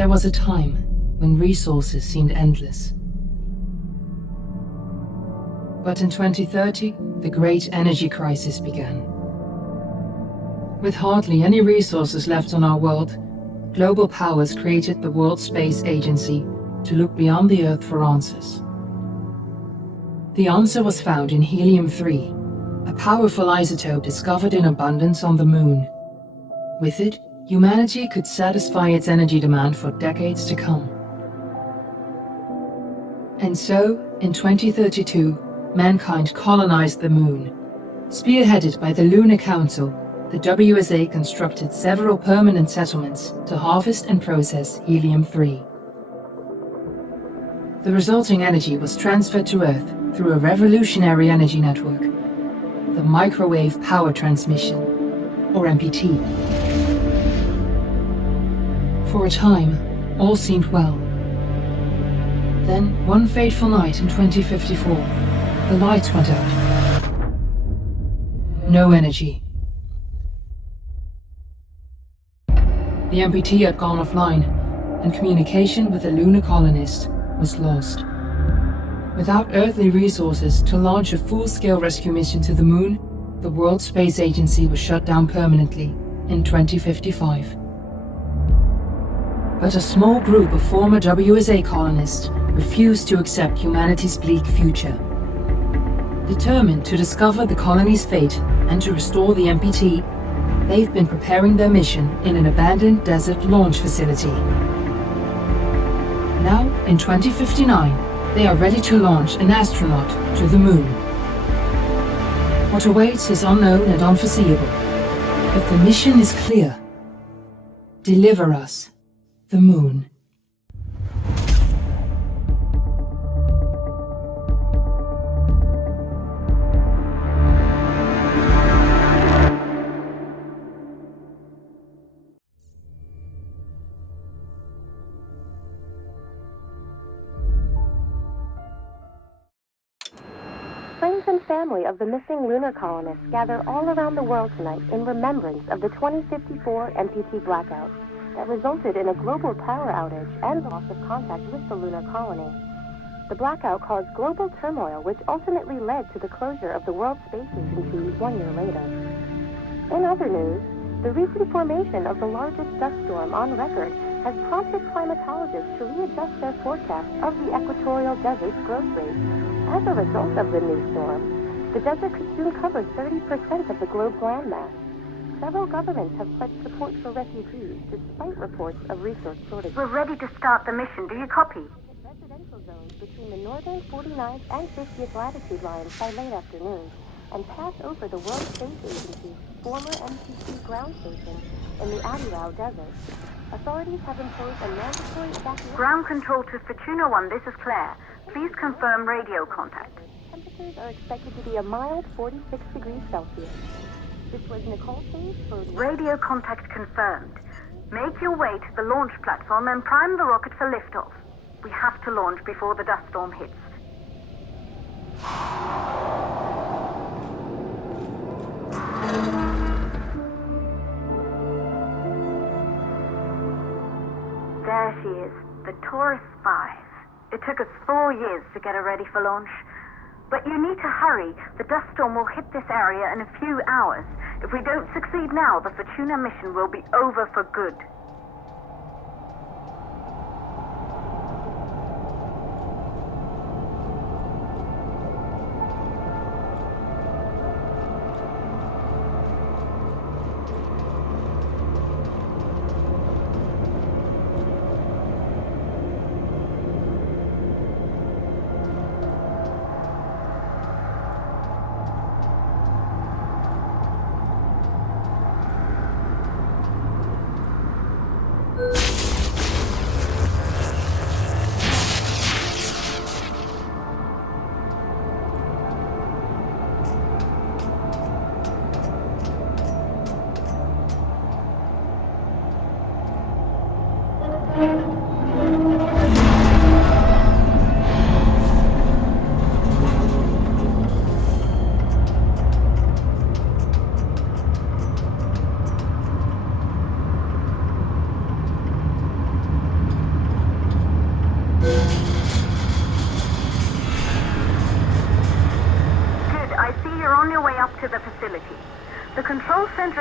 There was a time when resources seemed endless. But in 2030, the great energy crisis began. With hardly any resources left on our world, global powers created the World Space Agency to look beyond the Earth for answers. The answer was found in helium-3, a powerful isotope discovered in abundance on the Moon. With it, humanity could satisfy its energy demand for decades to come. And so, in 2032, mankind colonized the Moon. Spearheaded by the Lunar Council, the WSA constructed several permanent settlements to harvest and process helium-3. The resulting energy was transferred to Earth through a revolutionary energy network, the Microwave Power Transmission, or MPT. For a time, all seemed well. Then, one fateful night in 2054, the lights went out. No energy. The MPT had gone offline, and communication with the lunar colonist was lost. Without earthly resources to launch a full-scale rescue mission to the Moon, the World Space Agency was shut down permanently in 2055. But a small group of former WSA colonists refused to accept humanity's bleak future. Determined to discover the colony's fate and to restore the MPT, they've been preparing their mission in an abandoned desert launch facility. Now, in 2059, they are ready to launch an astronaut to the Moon. What awaits is unknown and unforeseeable, but the mission is clear. Deliver us the Moon. Friends and family of the missing lunar colonists gather all around the world tonight in remembrance of the 2054 MPT blackout that resulted in a global power outage and loss of contact with the lunar colony. The blackout caused global turmoil, which ultimately led to the closure of the World Space Agency 1 year later. In other news, the recent formation of the largest dust storm on record has prompted climatologists to readjust their forecast of the equatorial desert's growth rate. As a result of the new storm, the desert could soon cover 30% of the globe's landmass. Several governments have pledged support for refugees, despite reports of resource shortages. We're ready to start the mission. Do you copy? Residential zones between the northern 49th and 50th latitude lines by late afternoon, and pass over the World Space Agency's former MPT ground station in the Adirau Desert. Authorities have imposed a mandatory evacuation. Ground control to Fortuna 1, this is Claire. Please confirm radio contact. Temperatures are expected to be a mild 46 degrees Celsius. This was Nicole Page for Radio contact confirmed. Make your way to the launch platform and prime the rocket for liftoff. We have to launch before the dust storm hits. There she is, the Taurus 5. It took us 4 years to get her ready for launch. But you need to hurry. The dust storm will hit this area in a few hours. If we don't succeed now, the Fortuna mission will be over for good.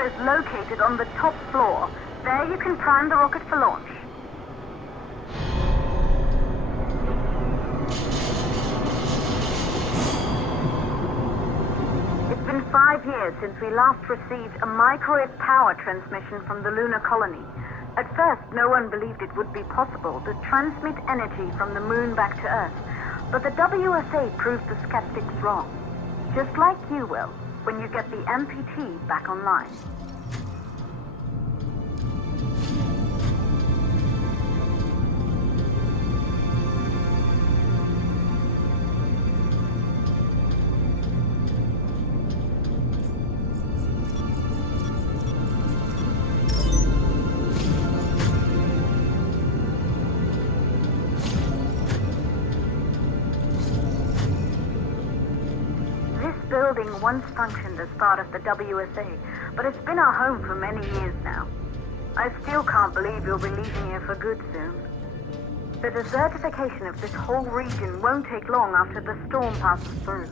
is located on the top floor. There you can prime the rocket for launch. It's been 5 years since we last received a microwave power transmission from the lunar colony. At first, no one believed it would be possible to transmit energy from the moon back to Earth. But the WSA proved the skeptics wrong. Just like you will, when you get the MPT back online. Building once functioned as part of the WSA, but it's been our home for many years now. I still can't believe you'll be leaving here for good soon. The desertification of this whole region won't take long after the storm passes through.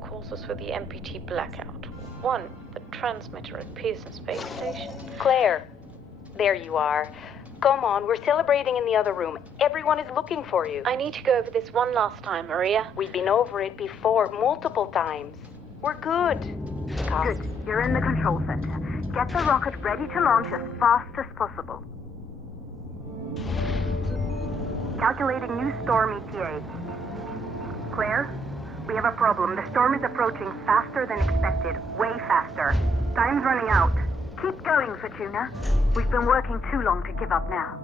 Causes for the MPT blackout. 1, the transmitter at Pearson space station. Claire, there you are. Come on, we're celebrating in the other room. Everyone is looking for you. I need to go over this one last time, Maria. We've been over it before, multiple times. We're good. Come. Good. You're in the control center. Get the rocket ready to launch as fast as possible. Calculating new storm ETA. Claire? We have a problem. The storm is approaching faster than expected. Way faster. Time's running out. Keep going, Fortuna. We've been working too long to give up now.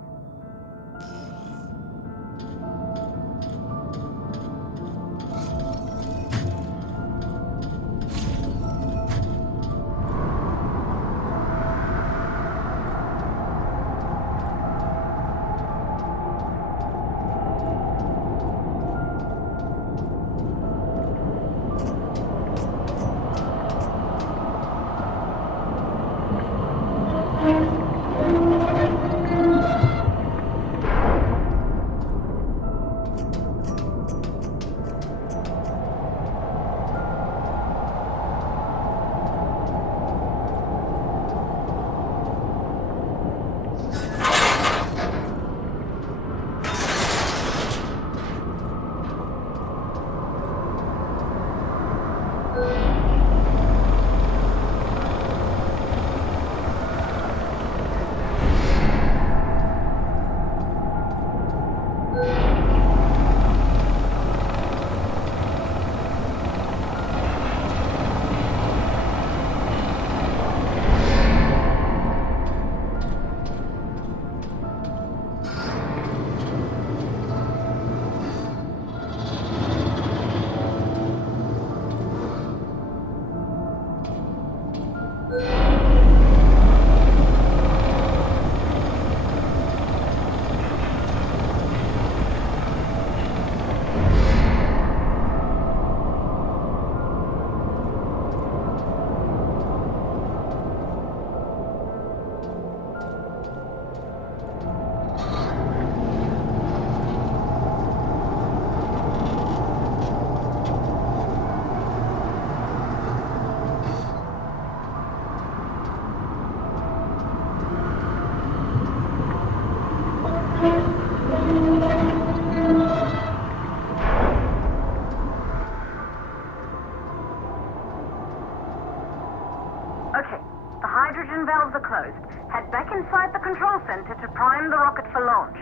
Okay, the hydrogen valves are closed. Head back inside the control center to prime the rocket for launch.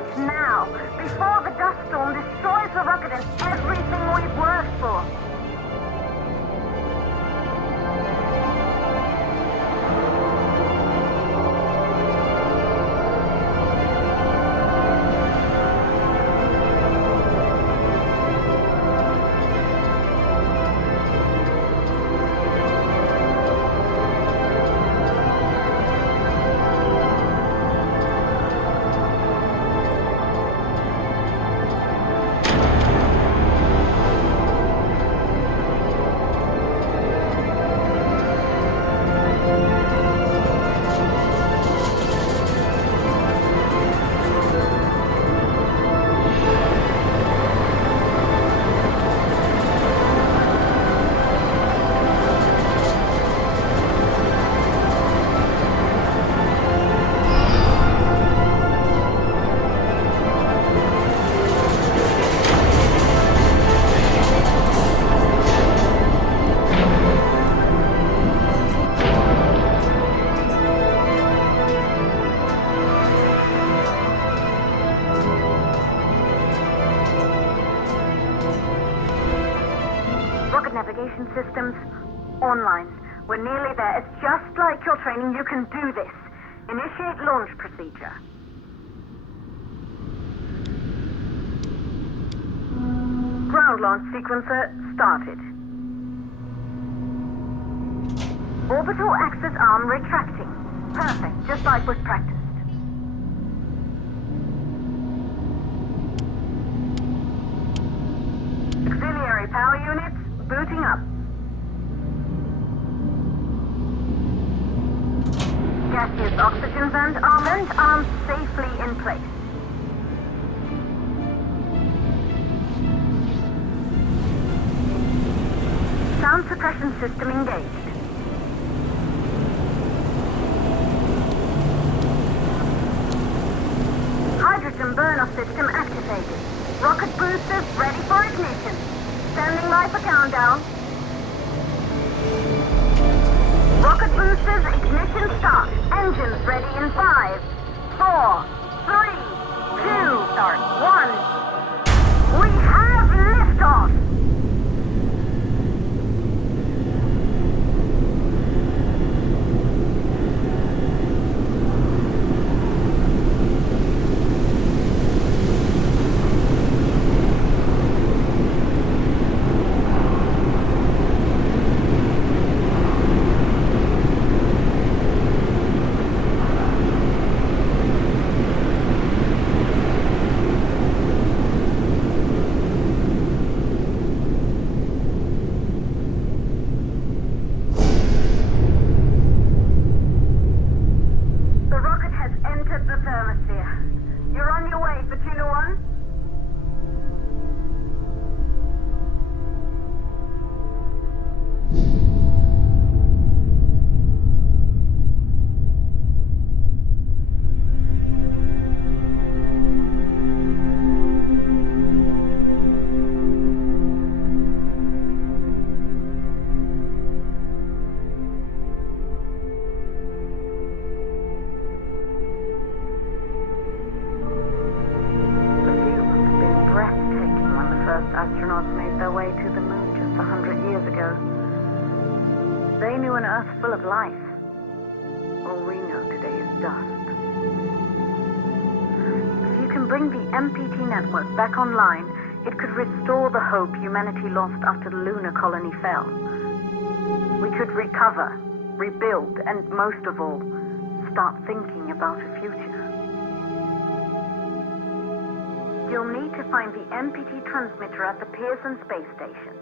out now, before the dust storm destroys the rocket and everything we've worked for. Navigation systems online. We're nearly there. It's just like your training. You can do this. Initiate launch procedure. Ground launch sequencer started. Orbital axis arm retracting. Perfect, just like was practiced. Auxiliary power units booting up. Gaseous oxygen vent arms safely in place. Sound suppression system engaged. Hydrogen burn-off system activated. Rocket boosters ready for ignition. Standing by for countdown. Rocket boosters ignition start. Engines ready in 5, 4, 3, 2, start 1. We have liftoff! Astronauts made their way to the moon just 100 years ago. They knew an Earth full of life. All we know today is dust. If you can bring the MPT network back online, it could restore the hope humanity lost after the lunar colony fell. We could recover, rebuild, and most of all, start thinking about a future. You'll need to find the MPT transmitter at the Pearson space station.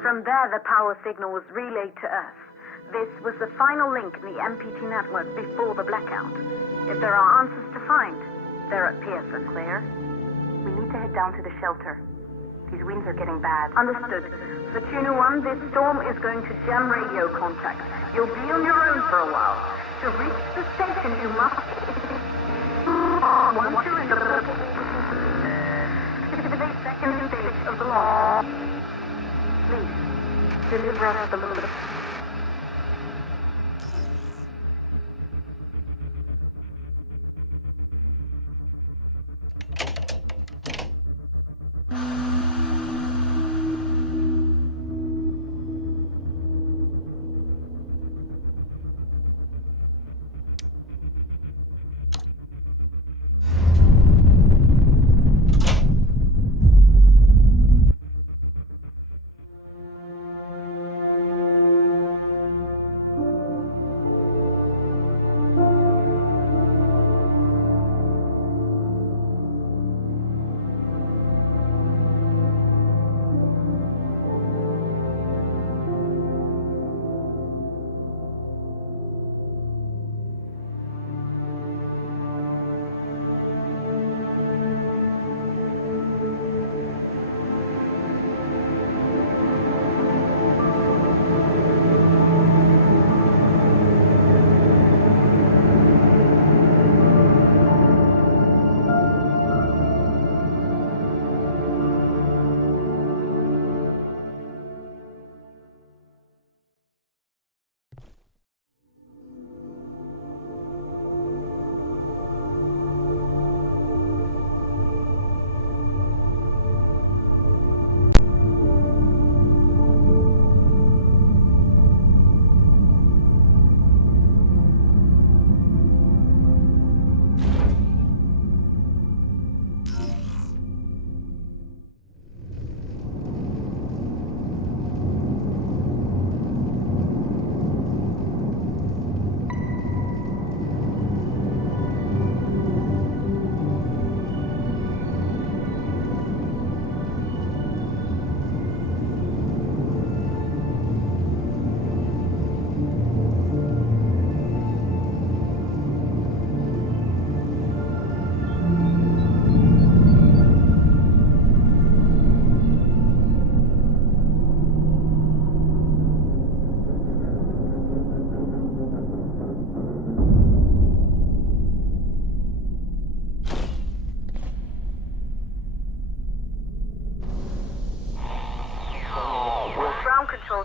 From there, the power signal was relayed to Earth. This was the final link in the MPT network before the blackout. If there are answers to find, they're at Pearson. Clear? We need to head down to the shelter. These winds are getting bad. Understood. Fortuna 1, this storm is going to jam radio contact. You'll be on your own for a while. To reach the station, you must... Once you're in the second stage of the launch. Please, deliver us the load.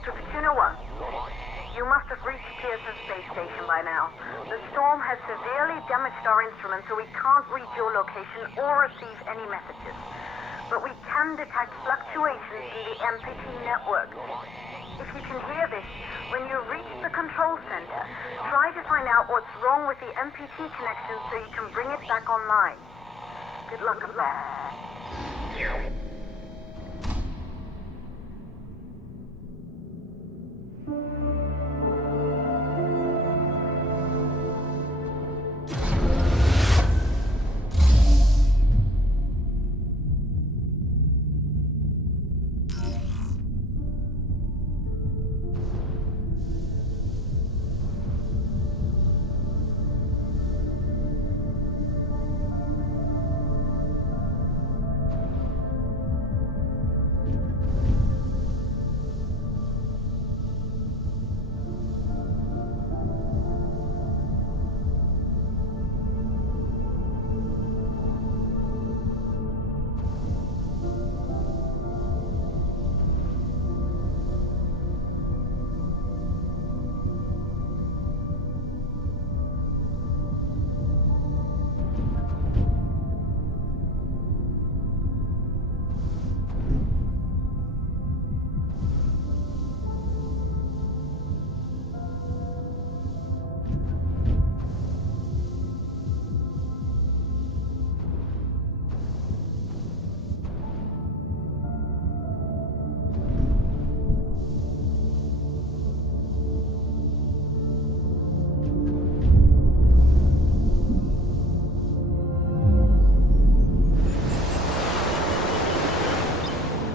To Fortuna 1. You must have reached Pearson Space Station by now. The storm has severely damaged our instruments, so we can't reach your location or receive any messages. But we can detect fluctuations in the MPT network. If you can hear this, when you reach the control center, try to find out what's wrong with the MPT connection so you can bring it back online. Good luck with that.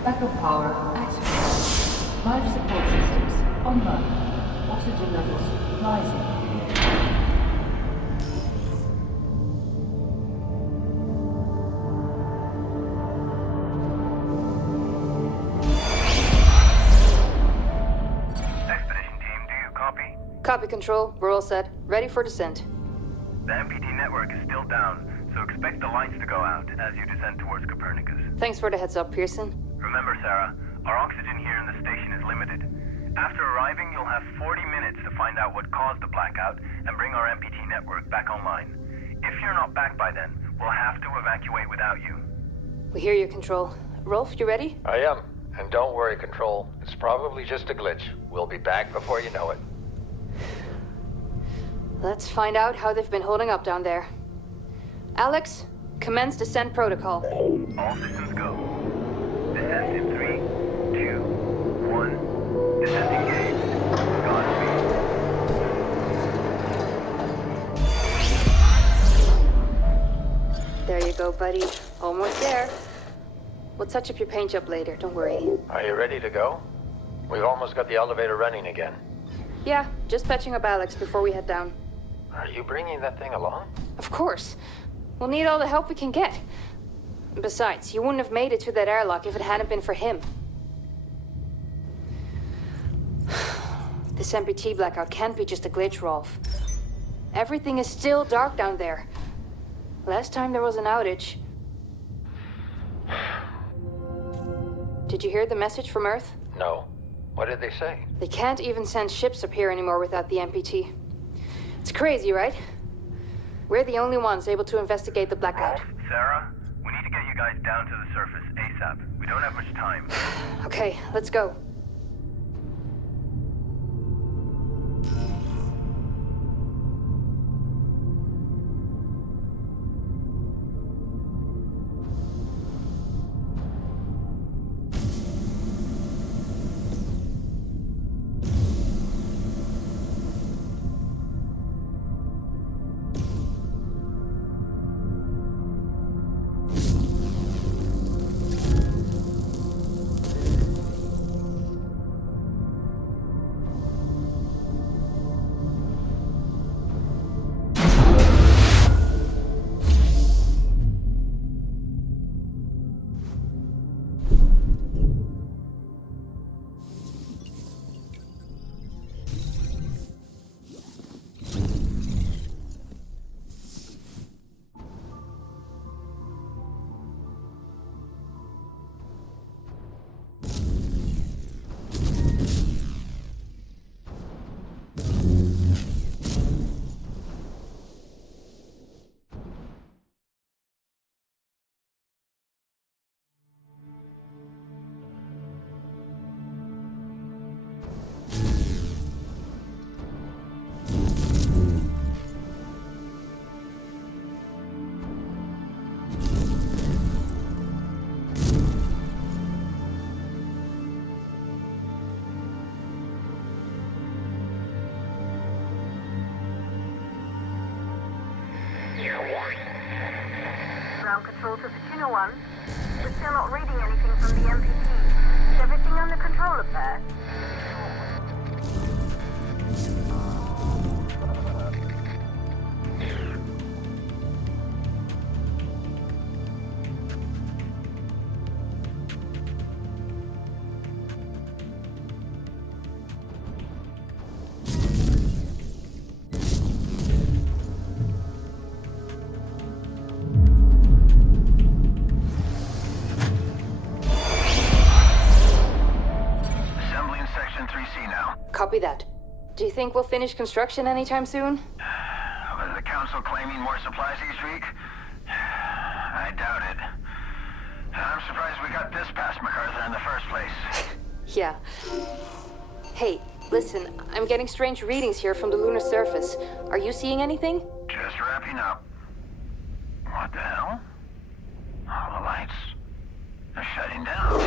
Backup power activated. Life support systems online. Oxygen levels rising. Expedition team, do you copy? Copy, Control. We're all set. Ready for descent. The MPT network is still down, so expect the lights to go out as you descend towards Copernicus. Thanks for the heads up, Pearson. Remember, Sarah, our oxygen here in the station is limited. After arriving, you'll have 40 minutes to find out what caused the blackout and bring our MPT network back online. If you're not back by then, we'll have to evacuate without you. We hear you, Control. Rolf, you ready? I am. And don't worry, Control. It's probably just a glitch. We'll be back before you know it. Let's find out how they've been holding up down there. Alex, commence descent protocol. All systems go. Descent in 3, 2, 1. Descent engaged. Godspeed. There you go, buddy. Almost there. We'll touch up your paint job later, don't worry. Are you ready to go? We've almost got the elevator running again. Yeah, just patching up Alex before we head down. Are you bringing that thing along? Of course. We'll need all the help we can get. Besides, you wouldn't have made it to that airlock if it hadn't been for him. This MPT blackout can't be just a glitch, Rolf. Everything is still dark down there. Last time there was an outage... Did you hear the message from Earth? No. What did they say? They can't even send ships up here anymore without the MPT. It's crazy, right? We're the only ones able to investigate the blackout. Sarah, we need to get you guys down to the surface ASAP. We don't have much time. Okay, let's go. One? We're still not reading anything from the MPT. Is everything under control up there? Copy that. Do you think we'll finish construction anytime soon? Was the council claiming more supplies each week? I doubt it. I'm surprised we got this past MacArthur in the first place. Yeah. Hey, listen, I'm getting strange readings here from the lunar surface. Are you seeing anything? Just wrapping up. What the hell? All the lights are shutting down.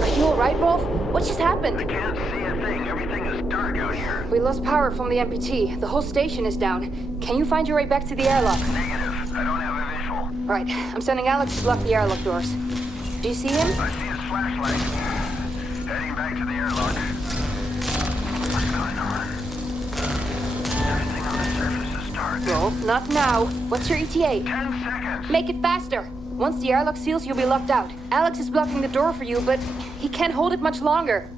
Are you alright, Rolf? What just happened? I can't see a thing. Everything is dark out here. We lost power from the MPT. The whole station is down. Can you find your way back to the airlock? Negative. I don't have a visual. Right. I'm sending Alex to block the airlock doors. Do you see him? I see his flashlight. Heading back to the airlock. What's going on? Everything on the surface is dark. Rolf, not now. What's your ETA? 10 seconds. Make it faster. Once the airlock seals, you'll be locked out. Alex is blocking the door for you, but he can't hold it much longer.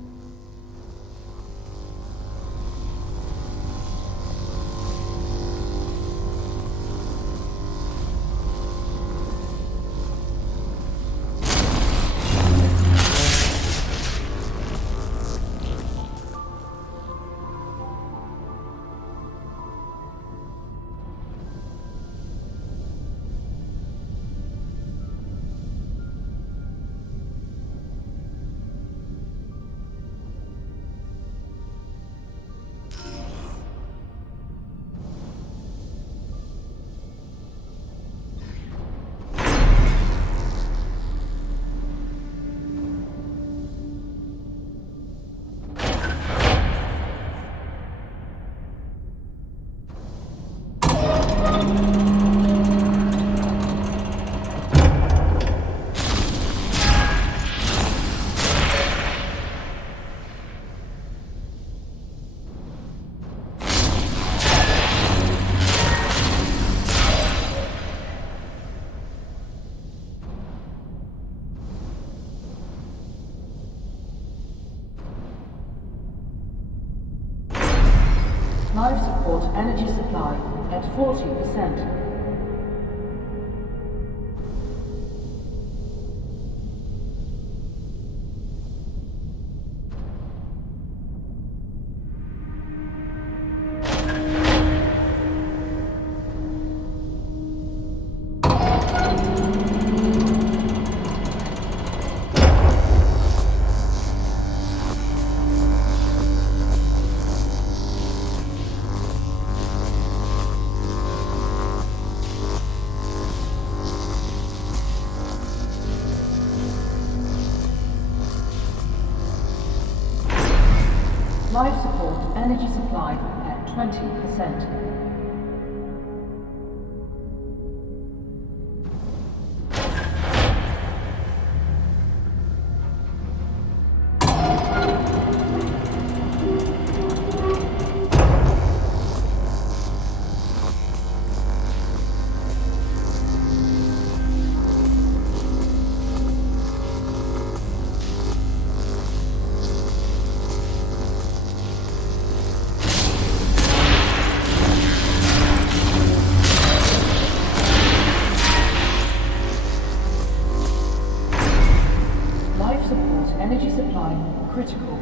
Life support energy supply at 40%. Life support energy supply at 20%. Energy supply critical.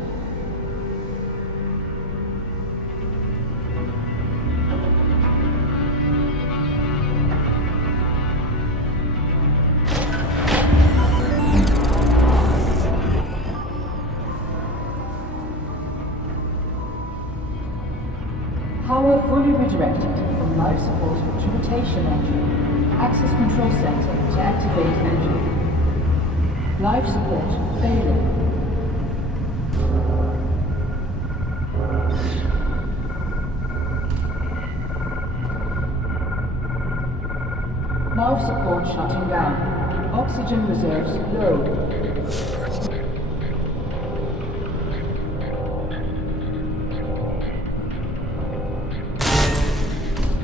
Power fully redirected from life support to rotation engine. Access control center to activate engine. Life support failing. Life support shutting down. Oxygen reserves low.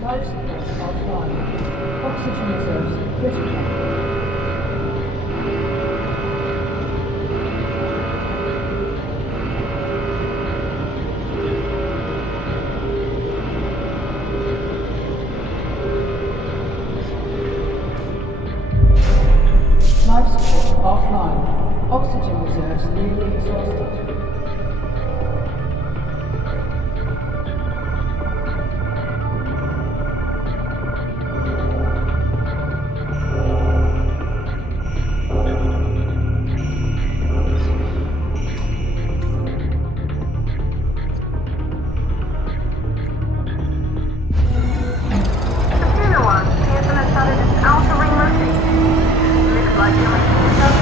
Life support offline. Oxygen reserves critical. Life support offline. Oxygen reserves nearly exhausted. Computer one, Pearson has started its outer ring rotation. Looks like you're making yourself.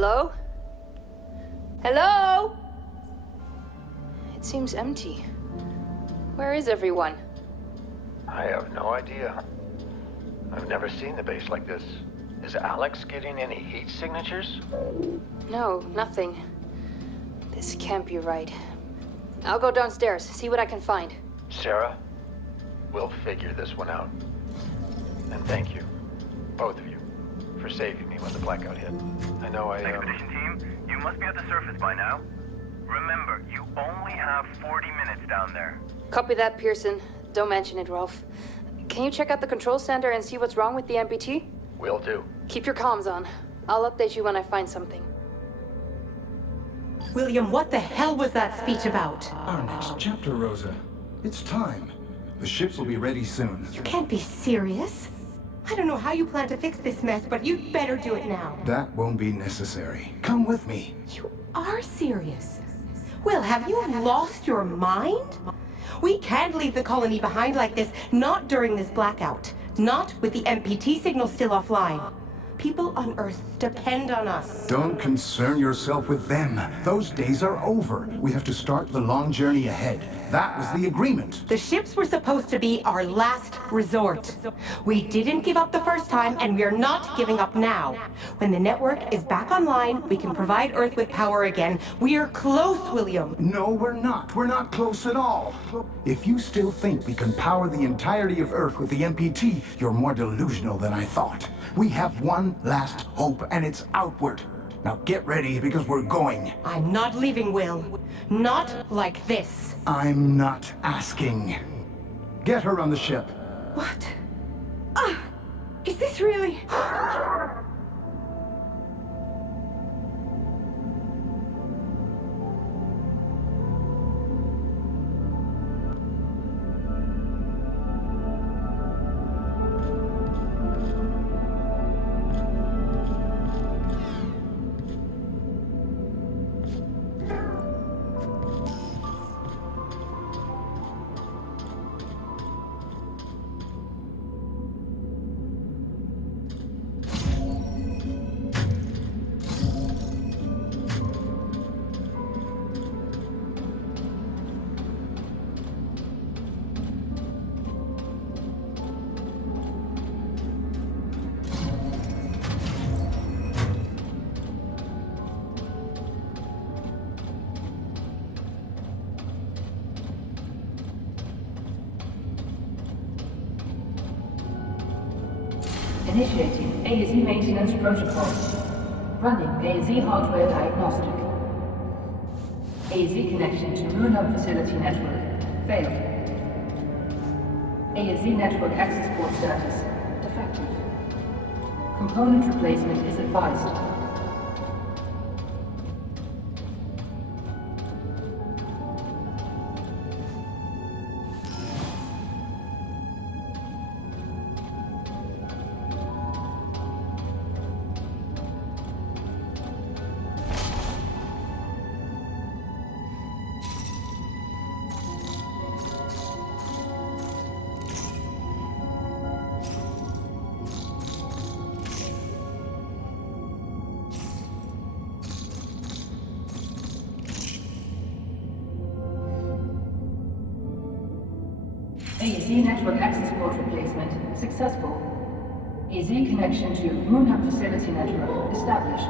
Hello? Hello? It seems empty. Where is everyone? I have no idea. I've never seen the base like this. Is Alex getting any heat signatures? No, nothing. This can't be right. I'll go downstairs, see what I can find. Sarah, we'll figure this one out. And thank you, both of you, for saving me when the blackout hit. I know Expedition team, you must be at the surface by now. Remember, you only have 40 minutes down there. Copy that, Pearson. Don't mention it, Rolf. Can you check out the control center and see what's wrong with the MPT? Will do. Keep your comms on. I'll update you when I find something. William, what the hell was that speech about? Our next chapter, Rosa. It's time. The ships will be ready soon. You can't be serious. I don't know how you plan to fix this mess, but you'd better do it now. That won't be necessary. Come with me. You are serious. Will, have you lost your mind? We can't leave the colony behind like this, not during this blackout. Not with the MPT signal still offline. People on Earth depend on us. Don't concern yourself with them. Those days are over. We have to start the long journey ahead. That was the agreement. The ships were supposed to be our last resort. We didn't give up the first time, and we're not giving up now. When the network is back online, we can provide Earth with power again. We're close, William. No, we're not. We're not close at all. If you still think we can power the entirety of Earth with the MPT, you're more delusional than I thought. We have one last hope, and it's outward. Now get ready, because we're going. I'm not leaving, Will. Not like this. I'm not asking. Get her on the ship. What? Is this really... Initiating AZ maintenance protocol. Running AZ hardware diagnostic. AZ connection to Moon Hub facility network. Failed. AZ network access port status. Defective. Component replacement is advised. AZ network access port replacement successful. AZ connection to Moon Hub facility network established.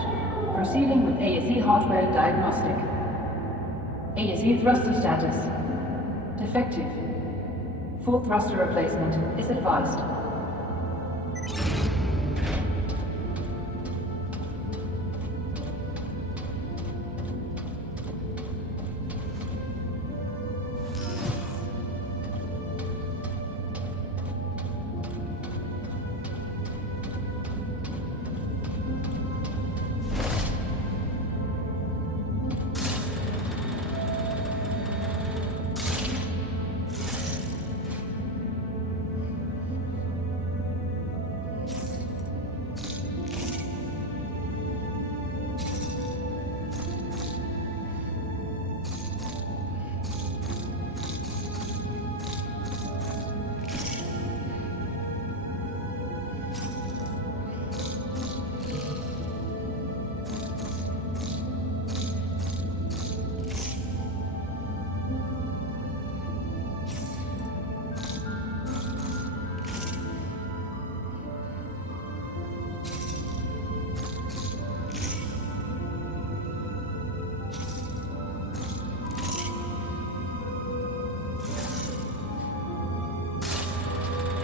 Proceeding with AZ hardware diagnostic. AZ thruster status defective. Full thruster replacement is advised.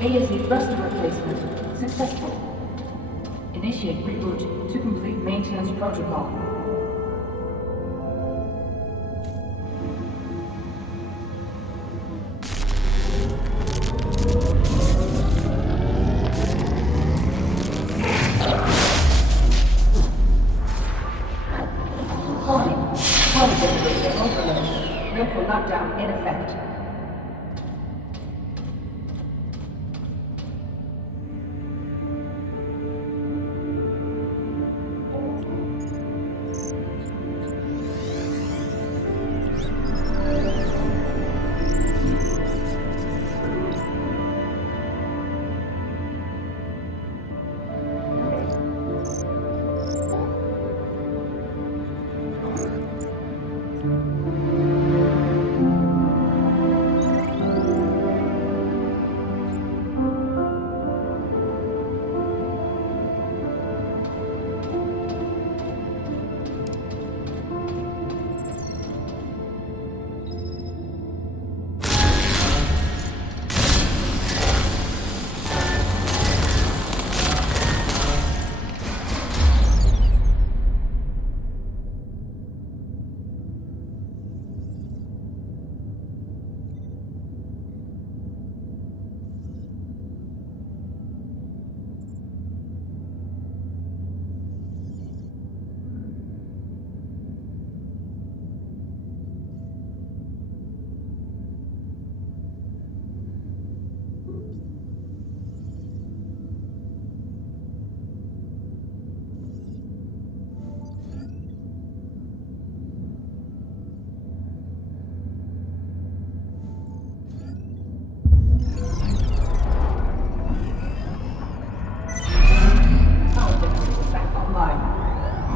ASE thruster replacement successful. Initiate reboot to complete maintenance protocol. Local lockdown in effect.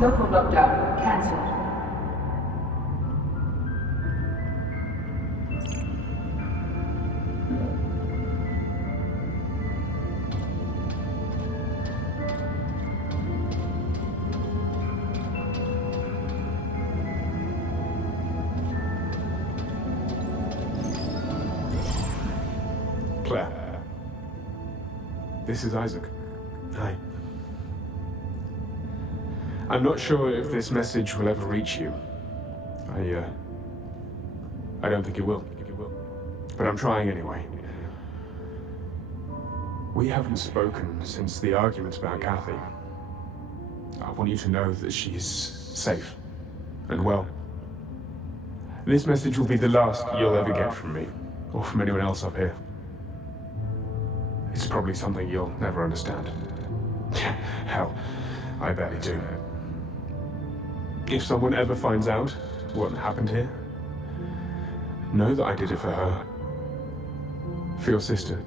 Local lockdown cancelled. Claire. This is Isaac. Hi. I'm not sure if this message will ever reach you. I don't think it will. But I'm trying anyway. We haven't spoken since the argument about Kathy. I want you to know that she's safe and well. This message will be the last you'll ever get from me, or from anyone else up here. It's probably something you'll never understand. Hell, I barely do. If someone ever finds out what happened here, know that I did it for her. For your sister.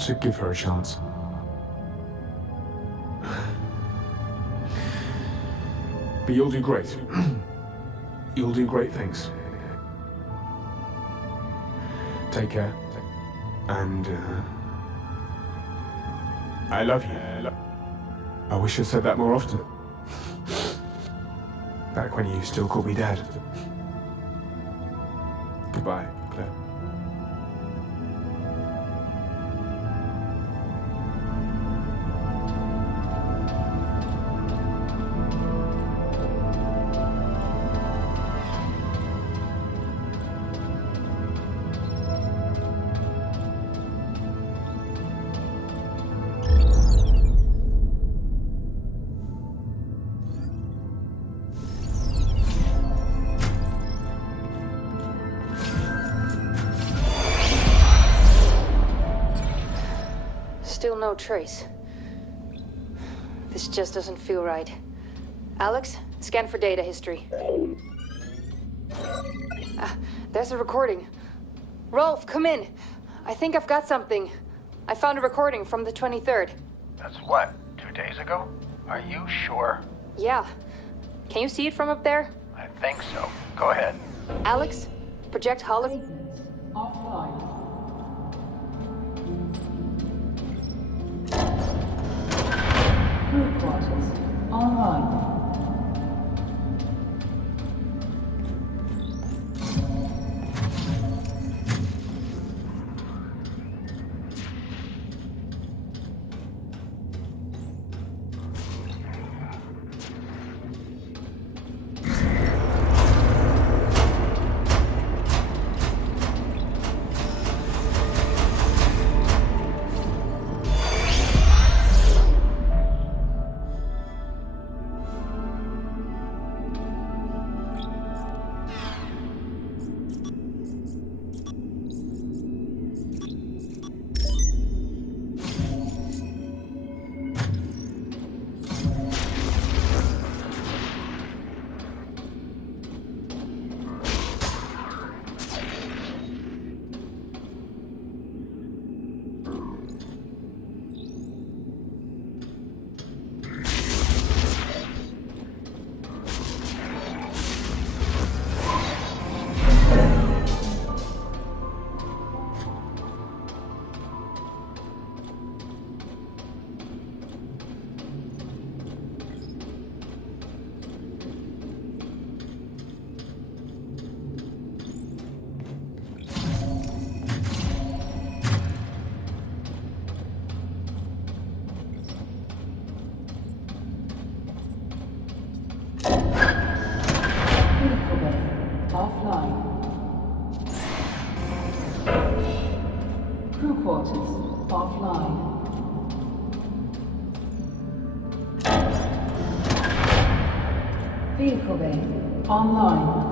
To give her a chance. But you'll do great. You'll do great things. Take care. And, I love you. I wish I said that more often. Back when you still called me Dad. Goodbye, Claire. Still no trace. This just doesn't feel right. Alex, scan for data history. There's a recording. Rolf, come in. I think I've got something. I found a recording from the 23rd. That's what, 2 days ago? Are you sure? Yeah. Can you see it from up there? I think so. Go ahead. Alex, project holo... Offline. Crew quarters online. Vehicle bay online.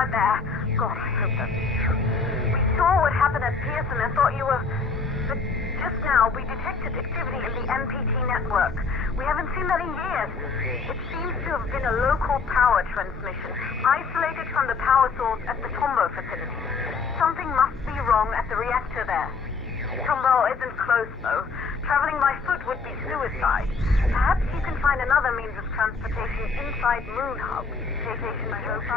out there. God, I hope that's you. We saw what happened at Pearson and thought you were... But just now, we detected activity in the MPT network. We haven't seen that in years. It seems to have been a local power transmission, isolated from the power source at the Tombaugh facility. Something must be wrong at the reactor there. Tombaugh isn't close, though. Traveling by foot would be suicide. Perhaps you can find another means of transportation inside Moon Hub. Vacation, I hope you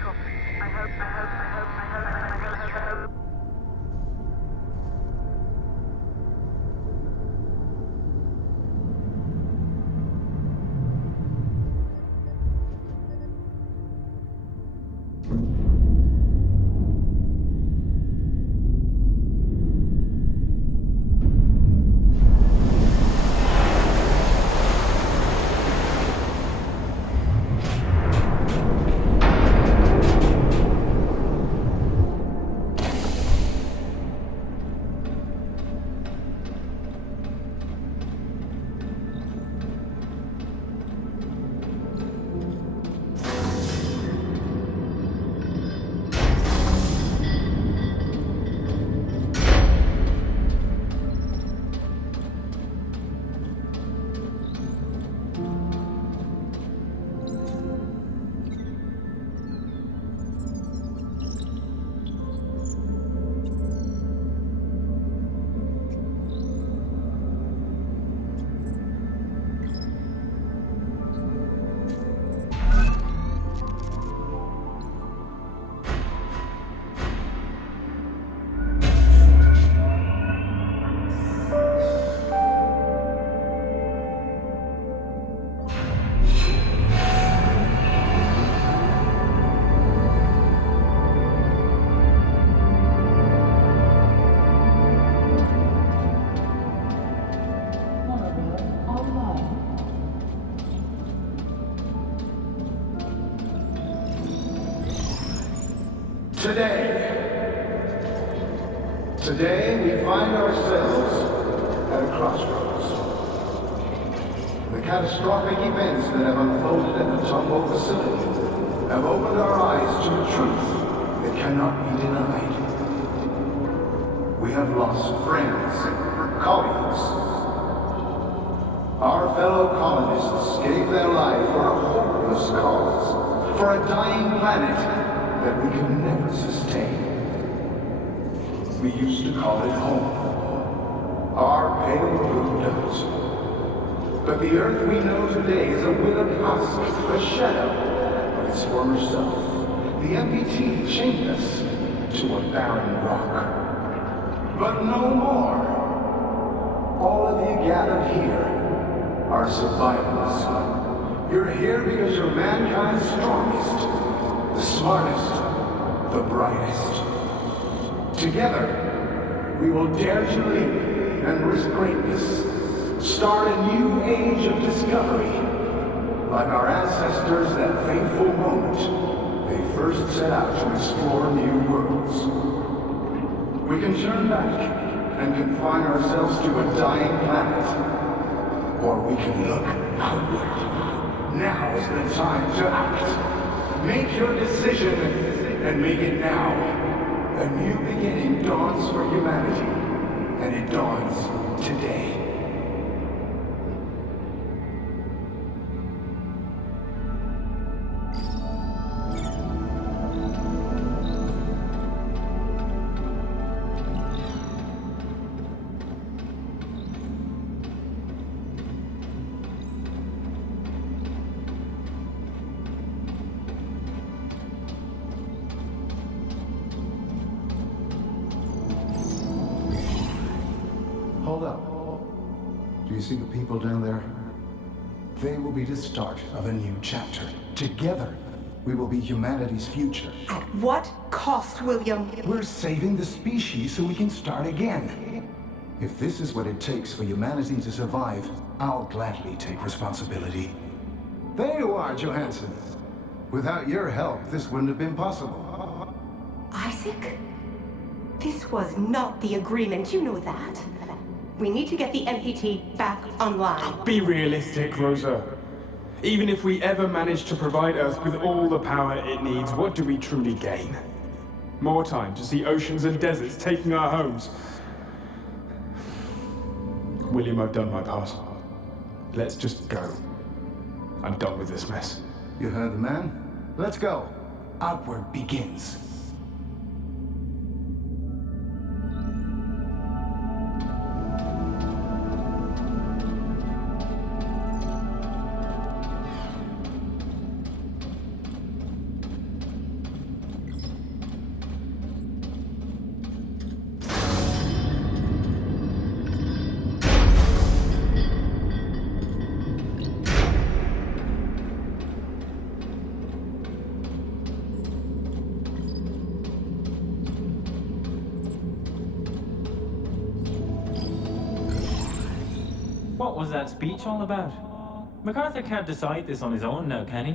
copy. I hope. Today we find ourselves at a crossroads. The catastrophic events that have unfolded at the Tombaugh facility have opened our eyes to a truth that cannot be denied. We have lost friends, colleagues. Our fellow colonists gave their life for a hopeless cause, for a dying planet that we can never sustain. We used to call it home, our pale blue dot. But the Earth we know today is a withered husk, a shadow of its former self. The MPT chained us to a barren rock. But no more. All of you gathered here are survivors. You're here because you're mankind's strongest, the smartest, the brightest. Together, we will dare to live and risk greatness. Start a new age of discovery. Like our ancestors that fateful moment they first set out to explore new worlds. We can turn back and confine ourselves to a dying planet. Or we can look outward. Now is the time to act. Make your decision and make it now. A new beginning dawns for humanity, and it dawns today. Hold up. Do you see the people down there? They will be the start of a new chapter. Together, we will be humanity's future. At what cost, William? We're saving the species so we can start again. If this is what it takes for humanity to survive, I'll gladly take responsibility. There you are, Johansson. Without your help, this wouldn't have been possible. Isaac? This was not the agreement, you know that. We need to get the MPT back online. Be realistic, Rosa. Even if we ever manage to provide Earth with all the power it needs, what do we truly gain? More time to see oceans and deserts taking our homes. William, I've done my part. Let's just go. I'm done with this mess. You heard the man? Let's go. Outward begins. What was that speech all about? MacArthur can't decide this on his own now, can he?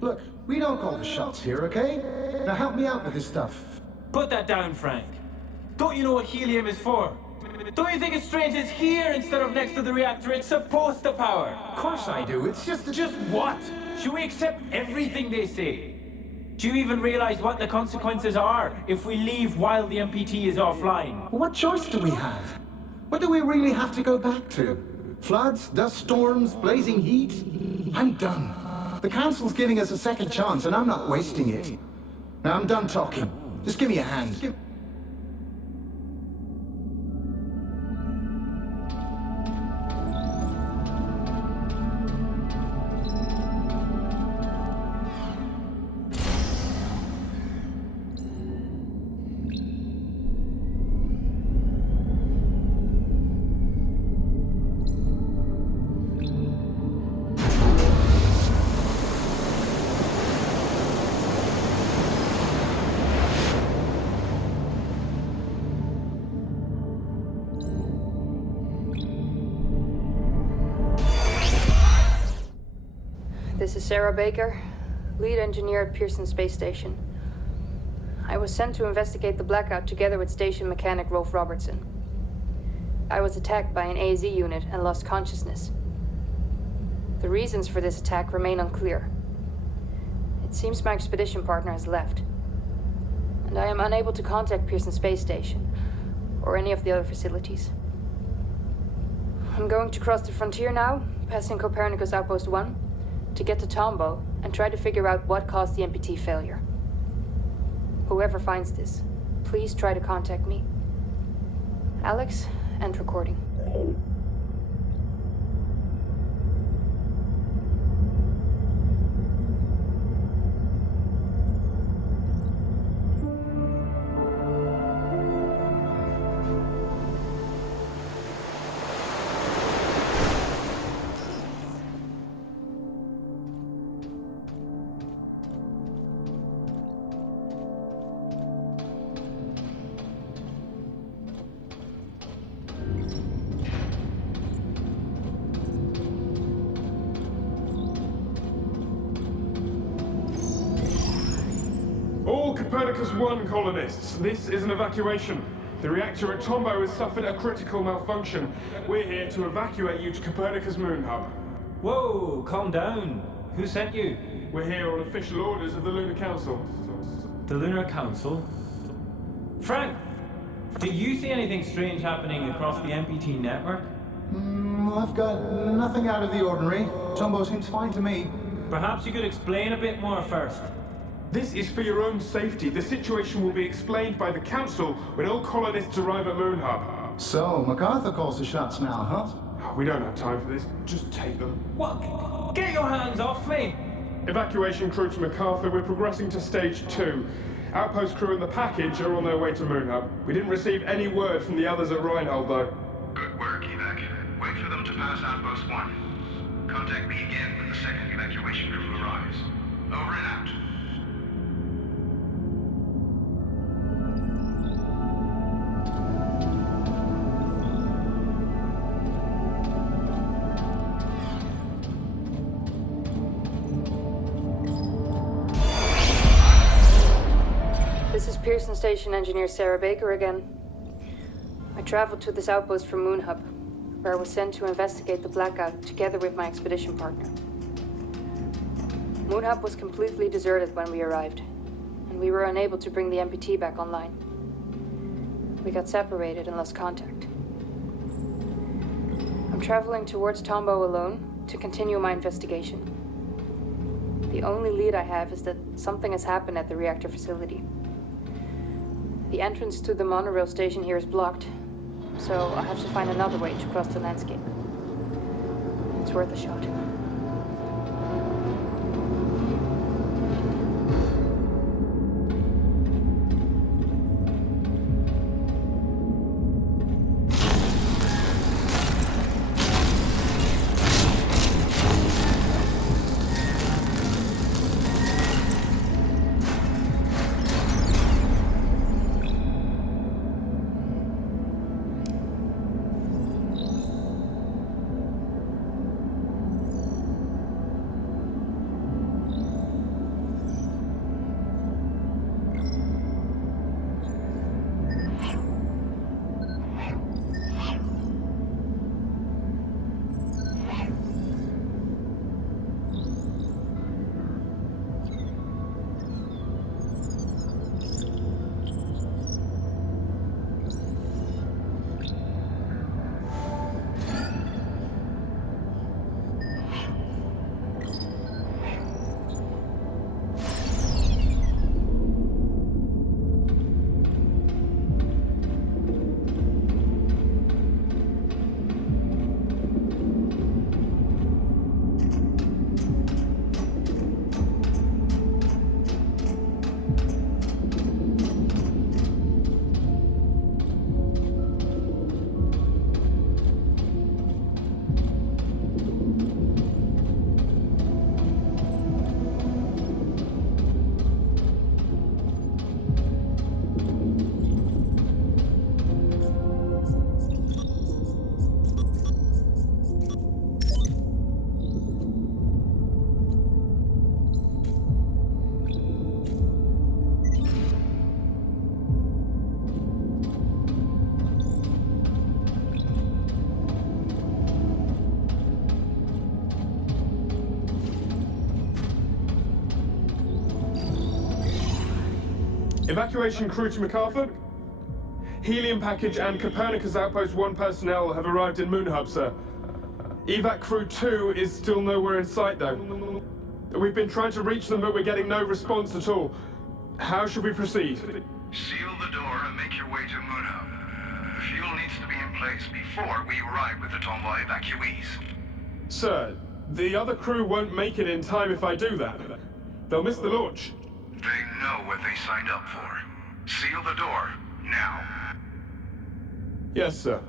Look, we don't call the shots here, okay? Now help me out with this stuff. Put that down, Frank. Don't you know what helium is for? Don't you think it's strange it's here instead of next to the reactor it's supposed to power? Of course I do, it's just... Just what? Should we accept everything they say? Do you even realize what the consequences are if we leave while the MPT is offline? What choice do we have? What do we really have to go back to? Floods, dust storms, blazing heat? I'm done. The Council's giving us a second chance, and I'm not wasting it. Now, I'm done talking. Just give me a hand. This is Sarah Baker, lead engineer at Pearson Space Station. I was sent to investigate the blackout together with station mechanic Rolf Robertson. I was attacked by an AZ unit and lost consciousness. The reasons for this attack remain unclear. It seems my expedition partner has left, and I am unable to contact Pearson Space Station or any of the other facilities. I'm going to cross the frontier now, passing Copernicus Outpost 1, to get to Tombaugh and try to figure out what caused the MPT failure. Whoever finds this, please try to contact me. Alex, end recording. Copernicus 1 colonists, this is an evacuation. The reactor at Tombaugh has suffered a critical malfunction. We're here to evacuate you to Copernicus Moon Hub. Whoa, calm down. Who sent you? We're here on official orders of the Lunar Council. The Lunar Council? Frank, do you see anything strange happening across the MPT network? I've got nothing out of the ordinary. Tombaugh seems fine to me. Perhaps you could explain a bit more first. This is for your own safety. The situation will be explained by the Council when all colonists arrive at Moon Hub. So, MacArthur calls the shots now, huh? We don't have time for this. Just take them. What? Get your hands off me! Evacuation crew to MacArthur. We're progressing to stage 2. Outpost crew and the package are on their way to Moon Hub. We didn't receive any word from the others at Reinhold, though. Good work, Evac. Wait for them to pass Outpost 1. Contact me again when the second evacuation crew arrives. Over and out. This is Pearson Station engineer Sarah Baker again. I traveled to this outpost from Moon Hub, where I was sent to investigate the blackout together with my expedition partner. Moon Hub was completely deserted when we arrived, and we were unable to bring the MPT back online. We got separated and lost contact. I'm traveling towards Tombaugh alone to continue my investigation. The only lead I have is that something has happened at the reactor facility. The entrance to the monorail station here is blocked, so I'll have to find another way to cross the landscape. It's worth a shot. Evacuation crew to MacArthur. Helium package and Copernicus Outpost 1 personnel have arrived in Moon Hub, sir. Evac crew 2 is still nowhere in sight, though. We've been trying to reach them, but we're getting no response at all. How should we proceed? Seal the door and make your way to Moon Hub. The fuel needs to be in place before we arrive with the Tombaugh evacuees. Sir, the other crew won't make it in time if I do that. They'll miss the launch. They know what they signed up for. Seal the door, now. Yes, sir.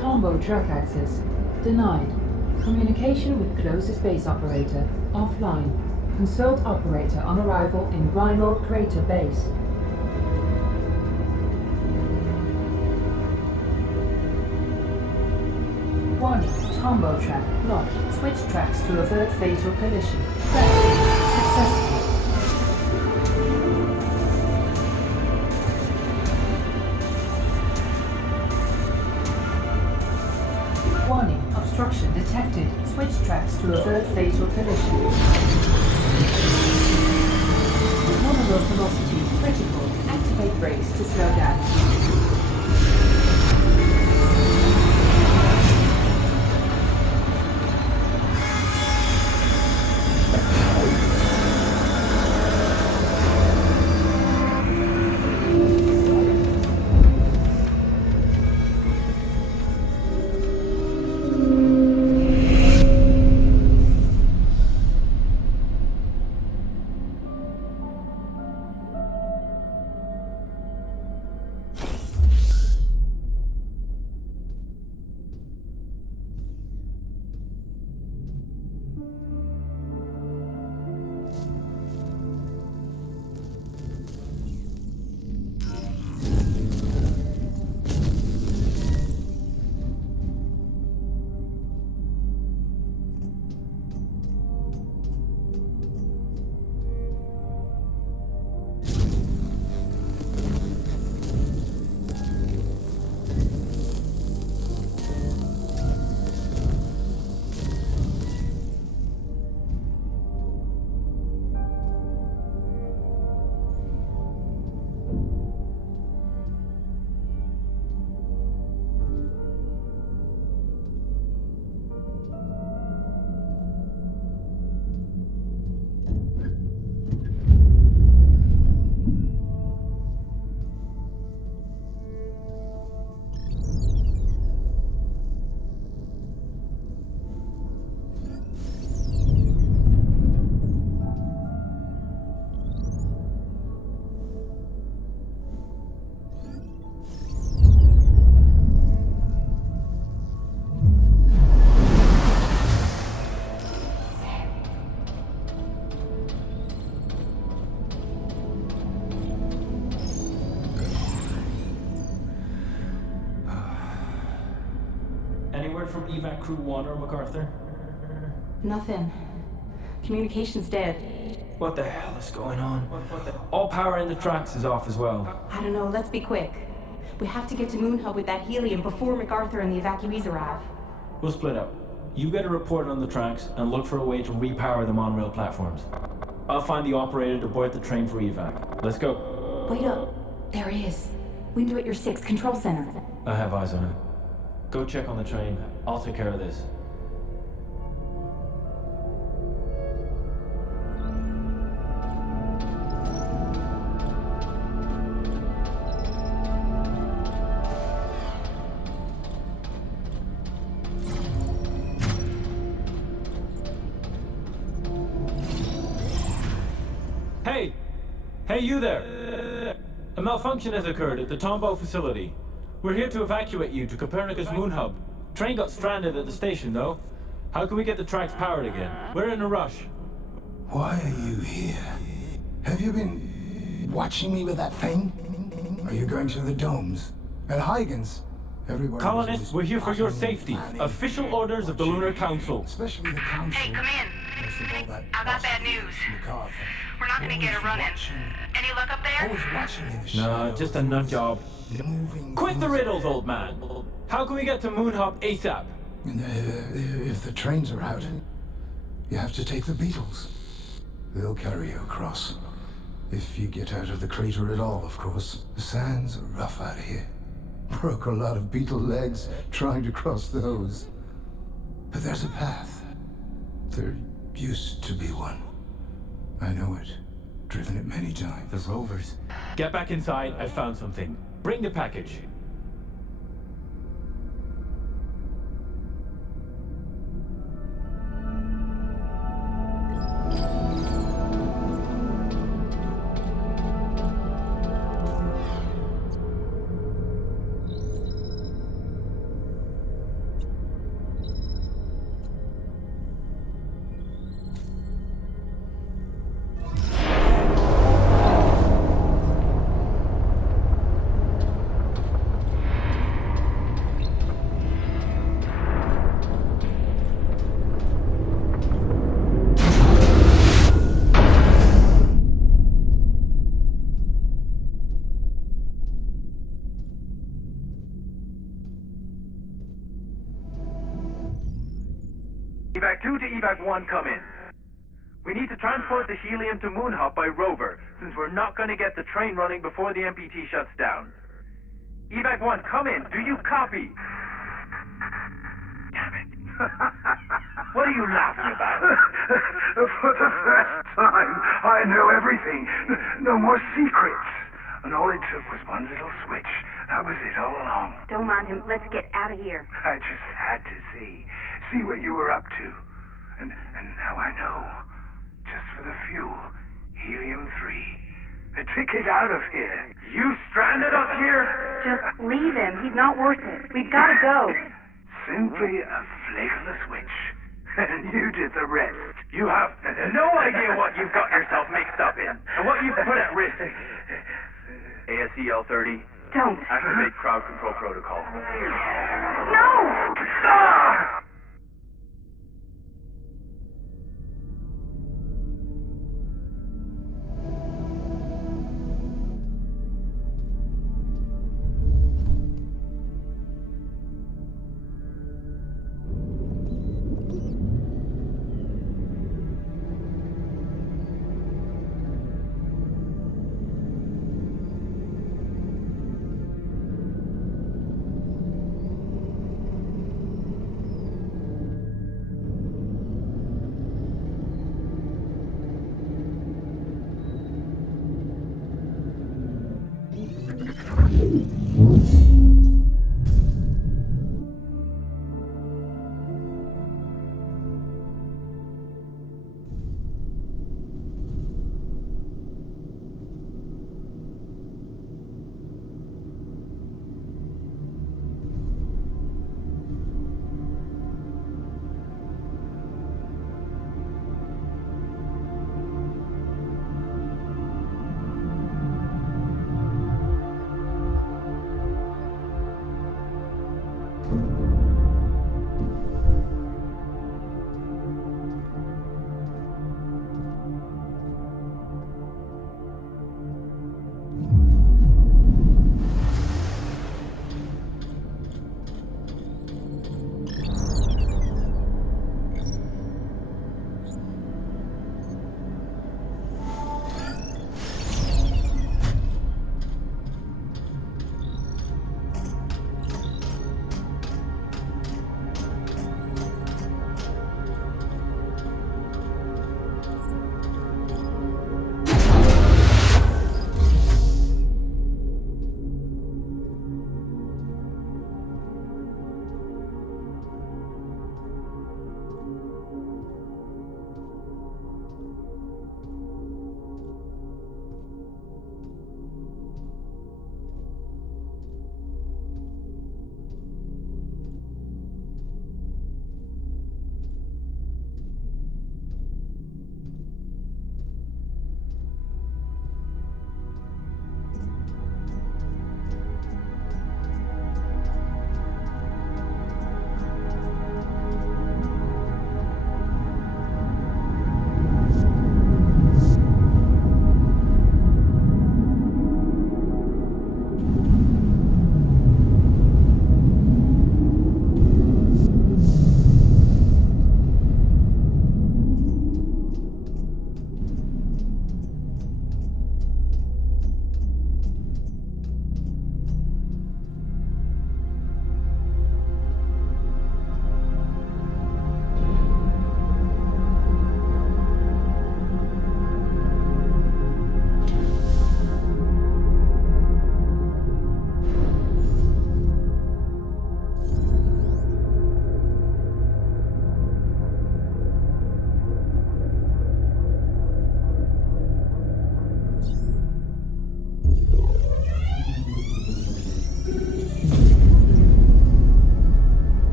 Tombaugh truck access. Denied. Communication with closest base operator. Offline. Consult operator on arrival in Reinhold Crater Base. Warning. Tombaugh track locked. Switch tracks to avert fatal collision. Successful. Warning. Obstruction detected. Switch tracks to avert fatal collision. Monorail velocity critical. Activate brakes to slow down. From evac crew 1 or MacArthur? Nothing. Communication's dead. What the hell is going on? All power in the tracks is off as well. I don't know, let's be quick. We have to get to Moon Hub with that helium before MacArthur and the evacuees arrive. We'll split up. You get a report on the tracks and look for a way to repower the monorail platforms. I'll find the operator to board the train for evac. Let's go. Wait up. There he is. Window at your 6 control center. I have eyes on him. Go check on the train. I'll take care of this. Hey! Hey, you there! A malfunction has occurred at the Tombaugh facility. We're here to evacuate you to Copernicus Moon Hub. Train got stranded at the station, though. How can we get the tracks powered again? We're in a rush. Why are you here? Have you been watching me with that thing? Are you going to the domes? At Huygens? Everywhere. Colonists, we're here for your safety. Official orders of the Lunar Council. Especially the Council. Hey, come in. I got bad news. We're not gonna get a run-in. Any luck up there? No, just a nut job. Quit the riddles, old man. How can we get to Moon Hub ASAP? If the trains are out, you have to take the Beetles. They'll carry you across. If you get out of the crater at all, of course. The sands are rough out here. Broke a lot of beetle legs trying to cross those. But there's a path. There used to be one. I know it. Driven it many times. The rovers. Get back inside. I found something. Bring the package. Evac 1, come in. We need to transport the helium to Moonhub by rover, since we're not going to get the train running before the MPT shuts down. Evac 1, come in. Do you copy? Damn it. What are you laughing about? For the first time, I know everything. No more secrets. And all it took was one little switch. That was it all along. Don't mind him. Let's get out of here. I just had to see what you were up to. And now I know. Just for the fuel, helium-3. A ticket out of here. You stranded us here? Just leave him. He's not worth it. We've got to go. Simply a flick of the switch. And you did the rest. You have no idea what you've got yourself mixed up in, and what you've put at risk. ASCL-30. Don't. Activate crowd control protocol. No! Ah!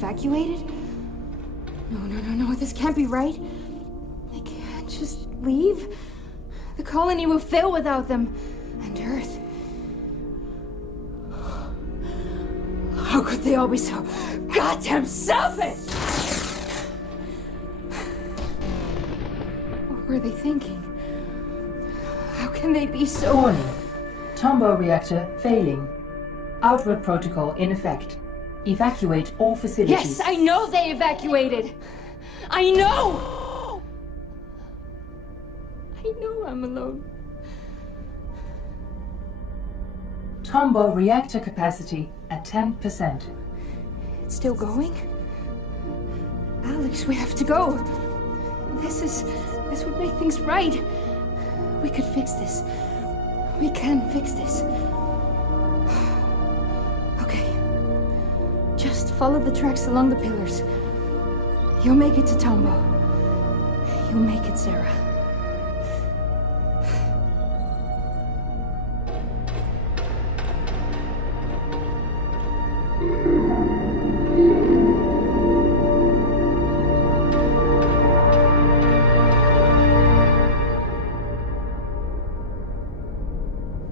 evacuated? No, this can't be right. They can't just leave. The colony will fail without them. And Earth. How could they all be so goddamn selfish? What were they thinking? How can they be so... Warning. Tombaugh reactor failing. Outward protocol in effect. Evacuate all facilities. Yes, I know they evacuated! I know! I know I'm alone. Tombaugh reactor capacity at 10%. It's still going? Alex, we have to go. This would make things right. We could fix this. We can fix this. Okay. Just follow the tracks along the pillars. You'll make it to Tombaugh. You'll make it, Sarah.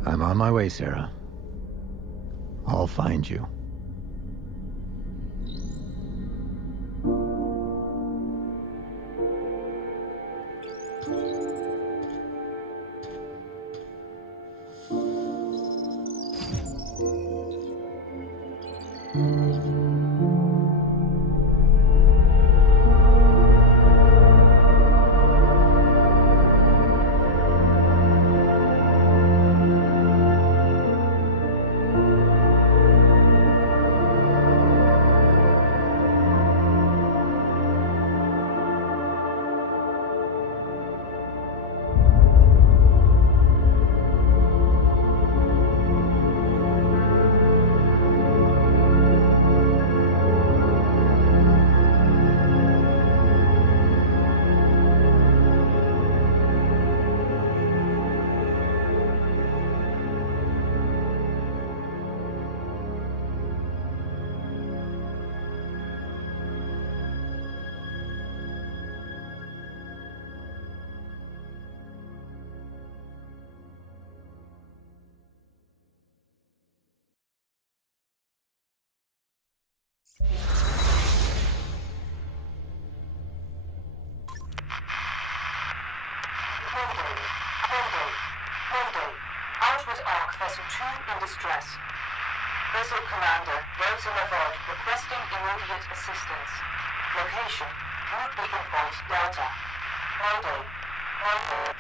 I'm on my way, Sarah. I'll find you. Mayday. Outward arc vessel 2 in distress. Vessel commander Rosa Lavod requesting immediate assistance. Location: Root Beacon Point, Delta. Mayday. Mayday.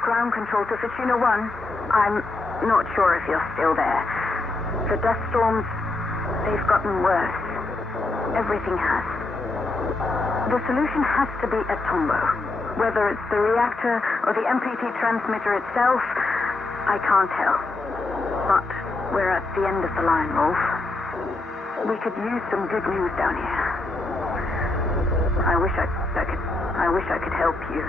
Ground control to Fortuna 1. I'm not sure if you're still there. The dust storms, they've gotten worse. Everything has. The solution has to be at Tombaugh. Whether it's the reactor or the MPT transmitter itself, I can't tell. But we're at the end of the line, Rolf. We could use some good news down here. I wish I could help you.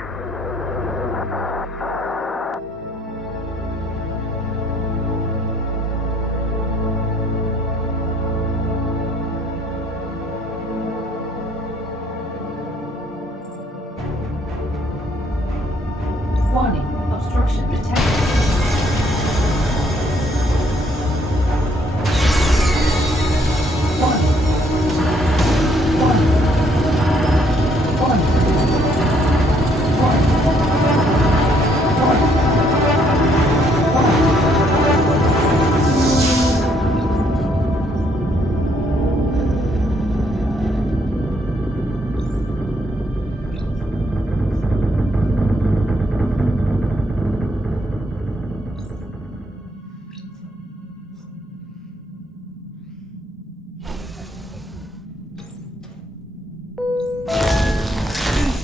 Warning, obstruction detected.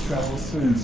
Travel soon.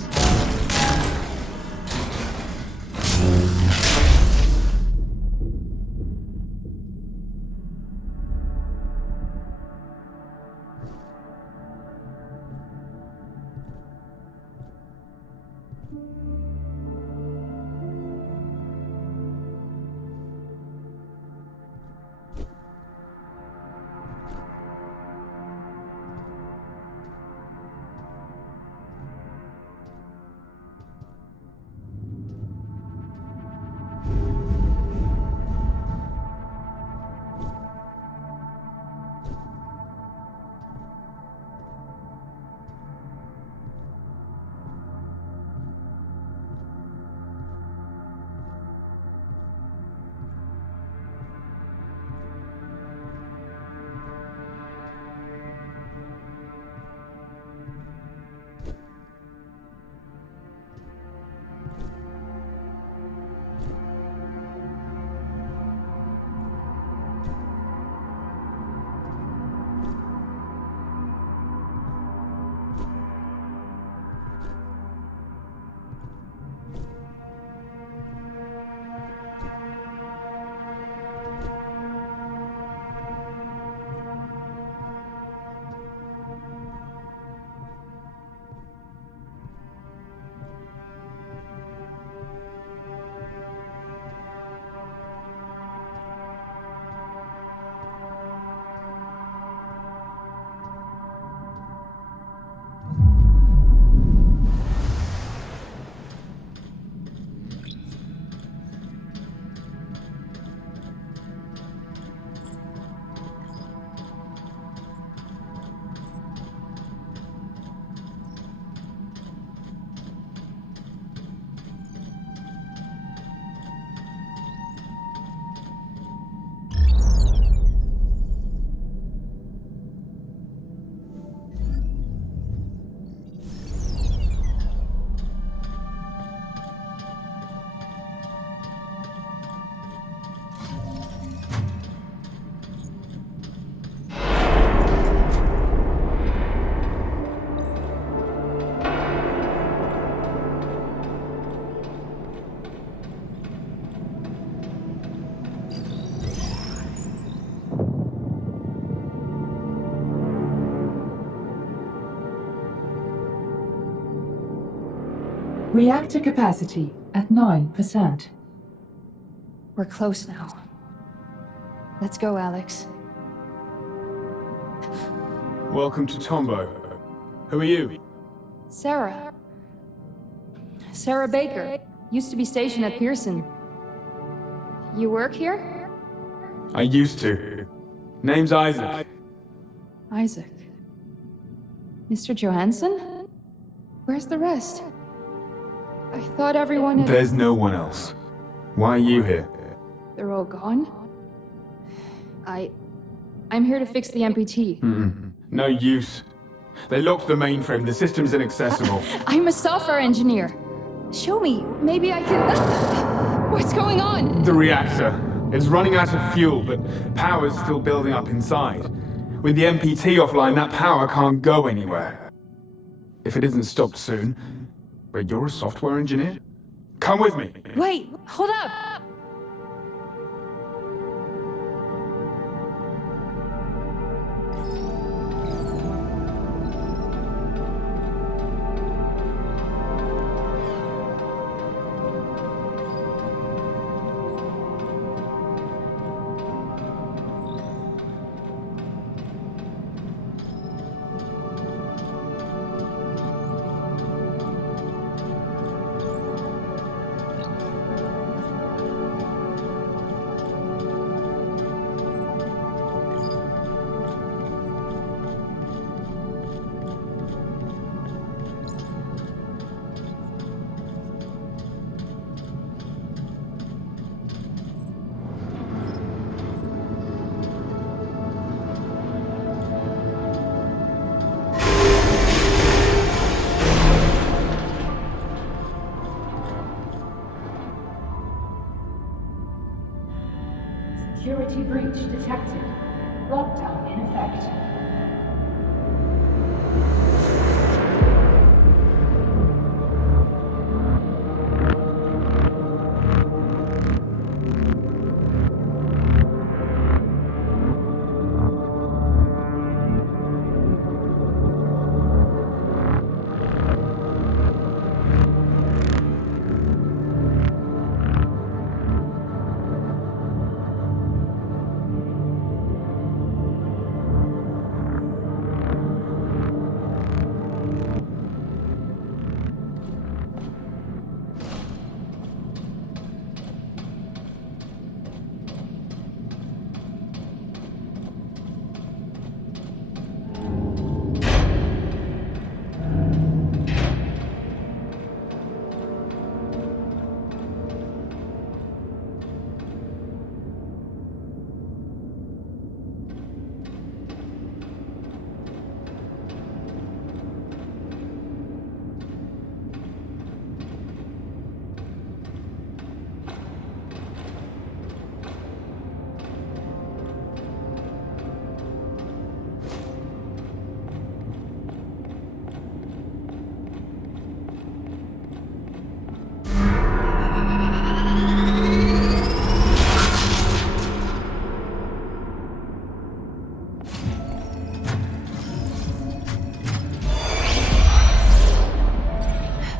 Reactor capacity at 9%. We're close now. Let's go, Alex. Welcome to Tombaugh. Who are you? Sarah. Sarah Baker. Used to be stationed at Pearson. You work here? I used to. Name's Isaac. Isaac. Mr. Johansson? Where's the rest? I thought everyone had... There's no one else. Why are you here? They're all gone? I'm here to fix the MPT. No use. They locked the mainframe. The system's inaccessible. I'm a software engineer. Show me. Maybe I can... What's going on? The reactor. It's running out of fuel, but power's still building up inside. With the MPT offline, that power can't go anywhere. If it isn't stopped soon... But you're a software engineer? Come with me! Wait, hold up! Security breach detected. Lockdown in effect.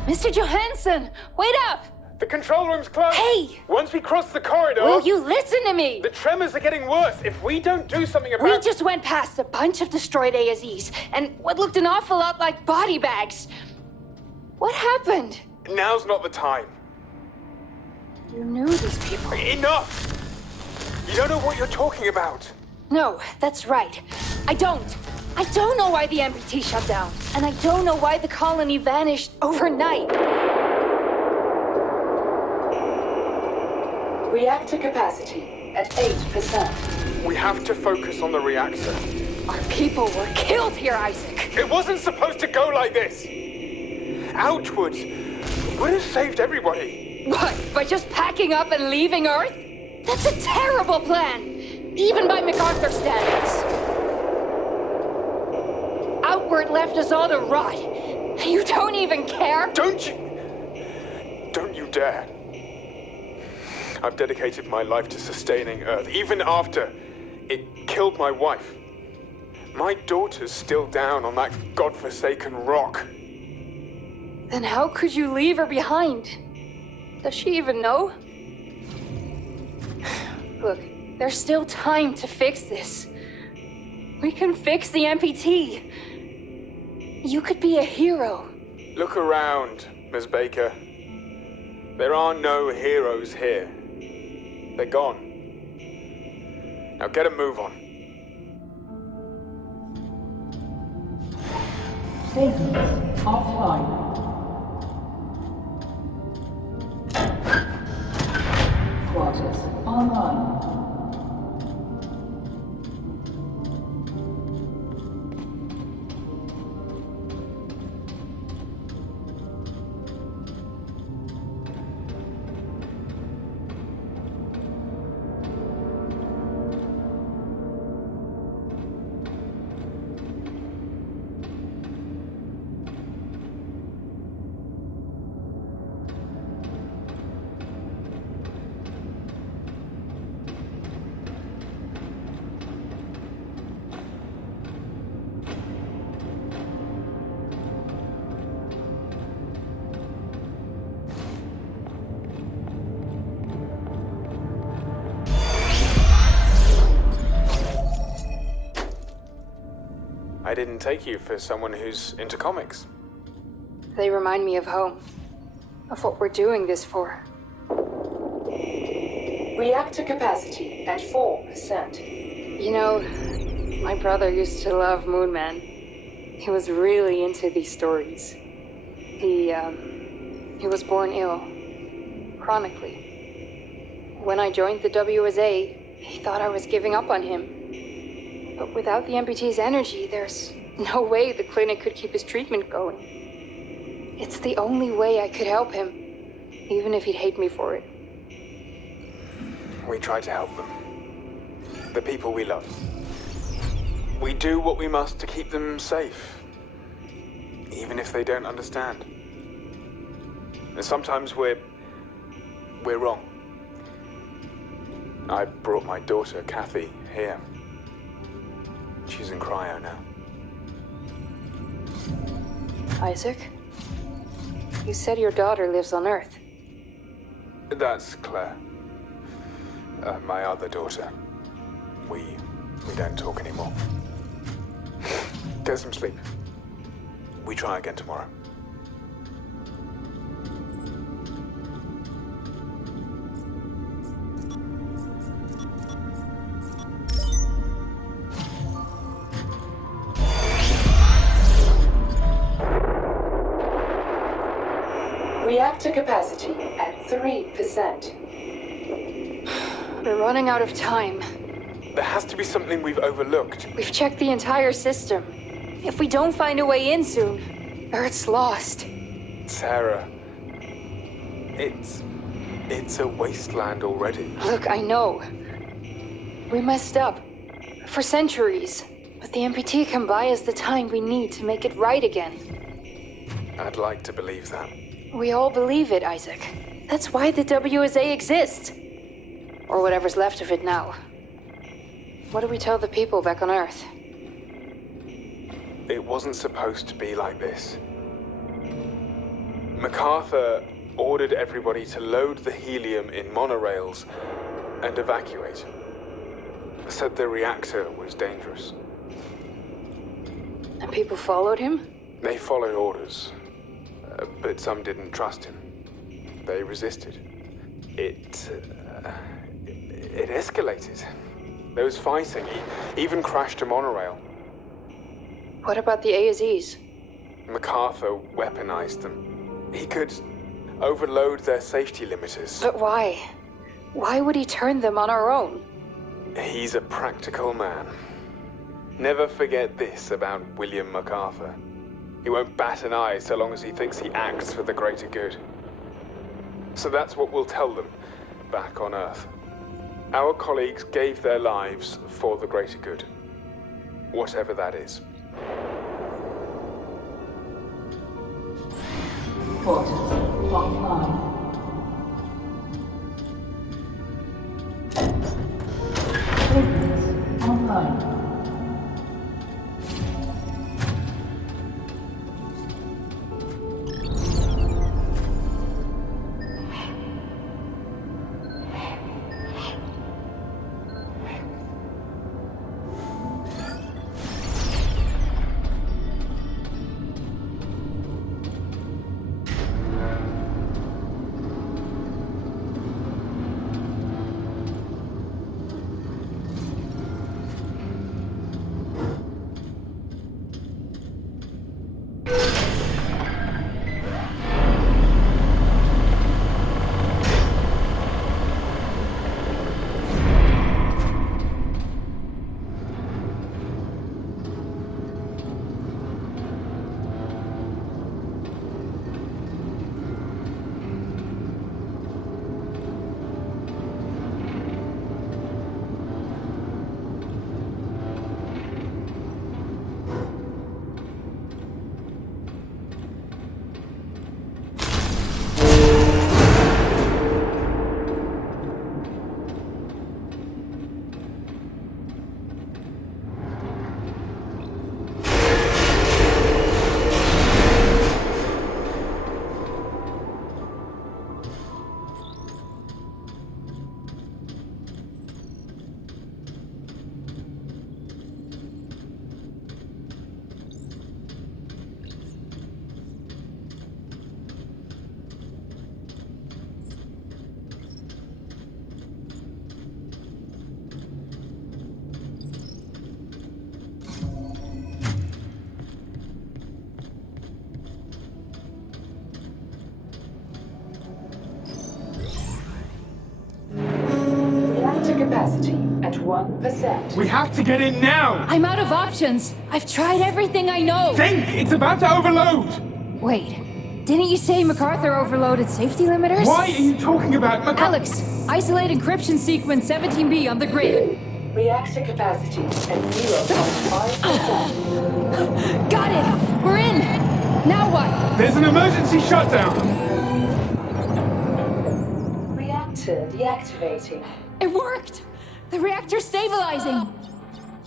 Mr. Johansson, wait up! The control room's closed! Hey! Once we cross the corridor... Will you listen to me? The tremors are getting worse. If we don't do something about... We just went past a bunch of destroyed ASEs, and what looked an awful lot like body bags. What happened? Now's not the time. You knew these people. Enough! You don't know what you're talking about. No, that's right. I don't know why the MPT shut down, and I don't know why the colony vanished overnight. Reactor capacity at 8%. We have to focus on the reactor. Our people were killed here, Isaac. It wasn't supposed to go like this. Outwards would have saved everybody. What, by just packing up and leaving Earth? That's a terrible plan, even by MacArthur standards. Outward left us all to rot. You don't even care? Don't you dare. I've dedicated my life to sustaining Earth, even after it killed my wife. My daughter's still down on that godforsaken rock. Then how could you leave her behind? Does she even know? Look, there's still time to fix this. We can fix the MPT. You could be a hero. Look around, Ms. Baker. There are no heroes here. They're gone. Now get a move on. Statements offline. Quarters online. I didn't take you for someone who's into comics. They remind me of home. Of what we're doing this for. Reactor capacity at 4%. You know, my brother used to love Moonman. He was really into these stories. He was born ill. Chronically. When I joined the WSA, he thought I was giving up on him. But without the MPT's energy, there's no way the clinic could keep his treatment going. It's the only way I could help him, even if he'd hate me for it. We try to help them. The people we love. We do what we must to keep them safe, even if they don't understand. And sometimes we're wrong. I brought my daughter, Kathy, here. She's in cryo now. Isaac? You said your daughter lives on Earth. That's Claire. My other daughter. We don't talk anymore. Get some sleep. We try again tomorrow. Reactor capacity at 3%. We're running out of time. There has to be something we've overlooked. We've checked the entire system. If we don't find a way in soon, Earth's lost. Sarah, it's a wasteland already. Look, I know. We messed up. For centuries. But the MPT can buy us the time we need to make it right again. I'd like to believe that. We all believe it, Isaac. That's why the WSA exists. Or whatever's left of it now. What do we tell the people back on Earth? It wasn't supposed to be like this. MacArthur ordered everybody to load the helium in monorails and evacuate. Said the reactor was dangerous. And people followed him? They followed orders. But some didn't trust him. They resisted. It escalated. There was fighting. He even crashed a monorail. What about the ASEs? MacArthur weaponized them. He could overload their safety limiters. But why? Why would he turn them on our own? He's a practical man. Never forget this about William MacArthur. He won't bat an eye so long as he thinks he acts for the greater good. So that's what we'll tell them back on Earth. Our colleagues gave their lives for the greater good. Whatever that is. Quarters online. Statements online. capacity at 1%. We have to get in now! I'm out of options. I've tried everything I know. Think! It's about to overload! Wait, didn't you say MacArthur overloaded safety limiters? Why are you talking about Alex, isolate encryption sequence 17B on the grid. Reactor capacity at 0.5%. Got it! We're in! Now what? There's an emergency shutdown! Reactor deactivating. It worked! The reactor's stabilizing!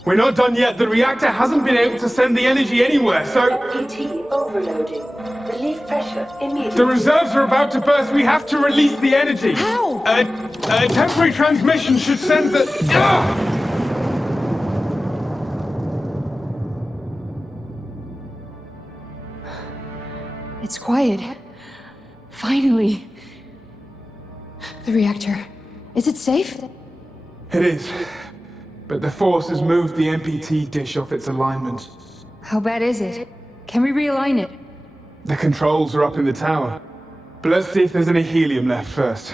We're not done yet. The reactor hasn't been able to send the energy anywhere, so... PT overloading. Relief pressure immediately. The reserves are about to burst. We have to release the energy. How? A temporary transmission should send the... It's quiet. Finally. The reactor. Is it safe? It is. But the force has moved the MPT dish off its alignment. How bad is it? Can we realign it? The controls are up in the tower. But let's see if there's any helium left first.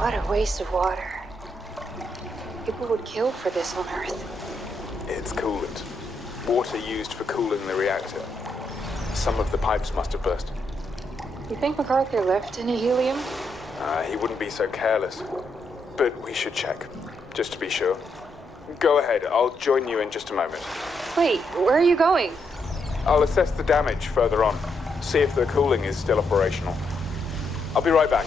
What a waste of water. People would kill for this on Earth. It's coolant. Water used for cooling the reactor. Some of the pipes must have burst. You think MacArthur left any helium? He wouldn't be so careless. But we should check, just to be sure. Go ahead, I'll join you in just a moment. Wait, where are you going? I'll assess the damage further on, see if the cooling is still operational. I'll be right back.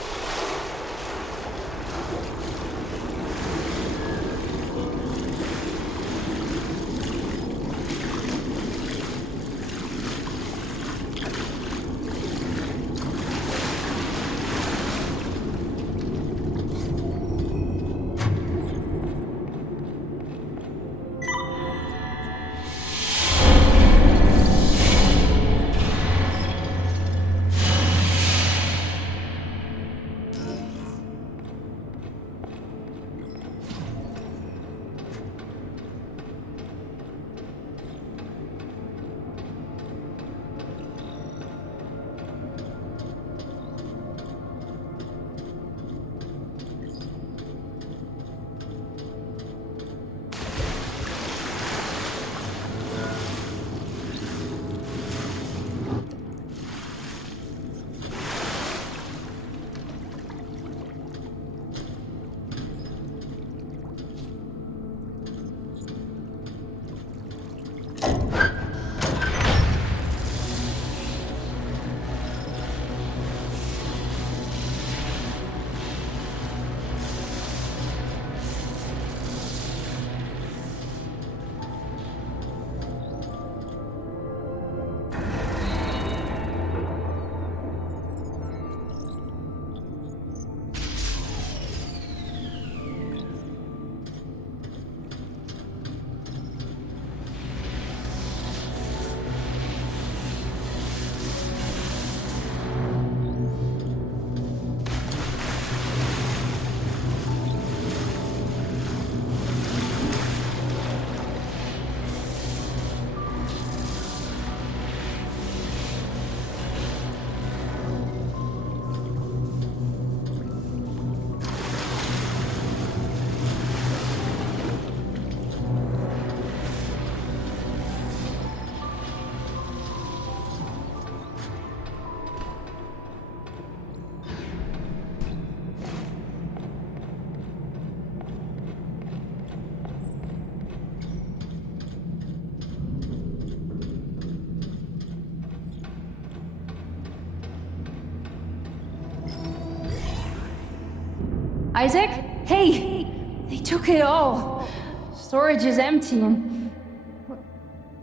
Isaac? Hey! They took it all. Storage is empty and...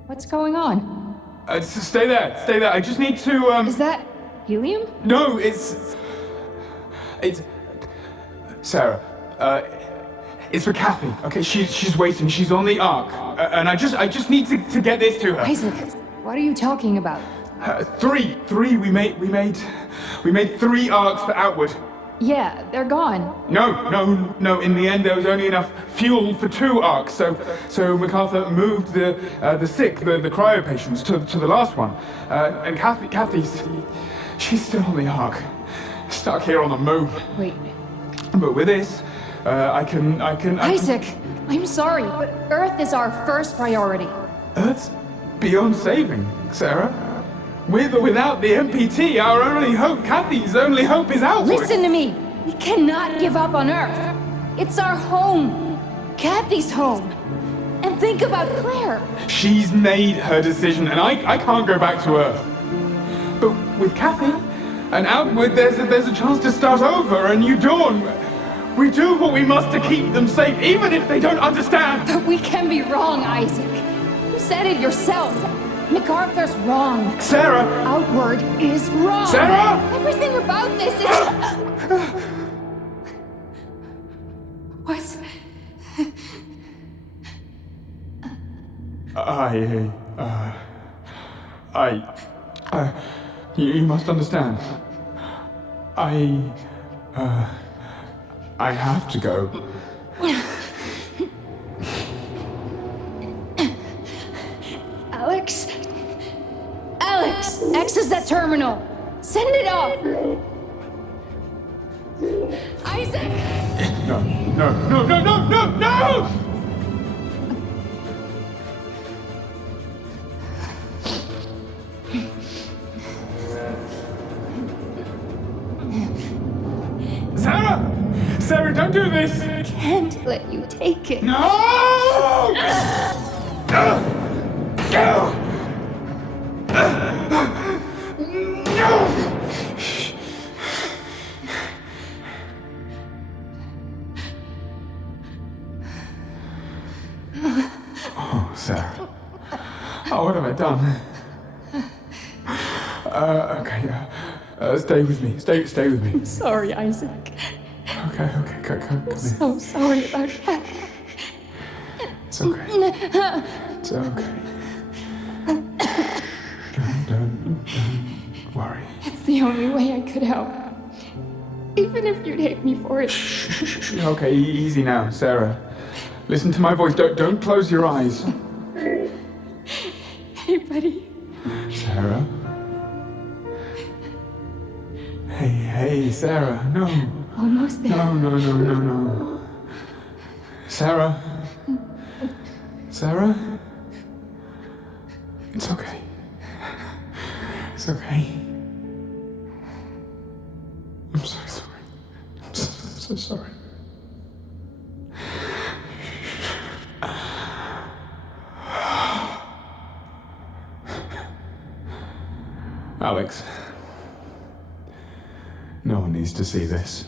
What's going on? Stay there, stay there. I just need to, Is that helium? No, it's... Sarah, it's for Kathy, okay? She's waiting, she's on the Ark. And I just need to get this to her. Isaac, what are you talking about? Three, we made 3 Arks for Outward. Yeah, they're gone. No. In the end, there was only enough fuel for 2 Arks, so MacArthur moved the sick, the cryo patients, to the last one. And Kathy's, she's still on the Ark, stuck here on the moon. Wait. But with this, I can. Isaac, I'm sorry, but Earth is our first priority. Earth's beyond saving, Sarah. With or without the MPT, our only hope, Kathy's only hope is outward. Listen to me. We cannot give up on Earth. It's our home. Kathy's home. And think about Claire. She's made her decision, and I can't go back to Earth. But with Kathy and Outward, there's a chance to start over, a new dawn. We do what we must to keep them safe, even if they don't understand. But we can be wrong, Isaac. You said it yourself. MacArthur's wrong. Sarah! Outward is wrong. Sarah! Everything about this is... What's... You must understand. I have to go. Alex, access that terminal. Send it off. Isaac! No! Sarah, don't do this! I can't let you take it. No! Oh, Sarah. Oh, what have I done? Okay, stay with me. Stay with me. I'm sorry, Isaac. Okay, come here. So sorry about that. It's okay. It's okay. Don't worry. It's the only way I could help. Even if you'd hate me for it. Okay, easy now, Sarah. Listen to my voice. Don't close your eyes. Hey, buddy. Sarah? Hey, Sarah, no. Almost there. No. Sarah? It's okay. It's okay. I'm so sorry. I'm so sorry. Alex. No one needs to see this.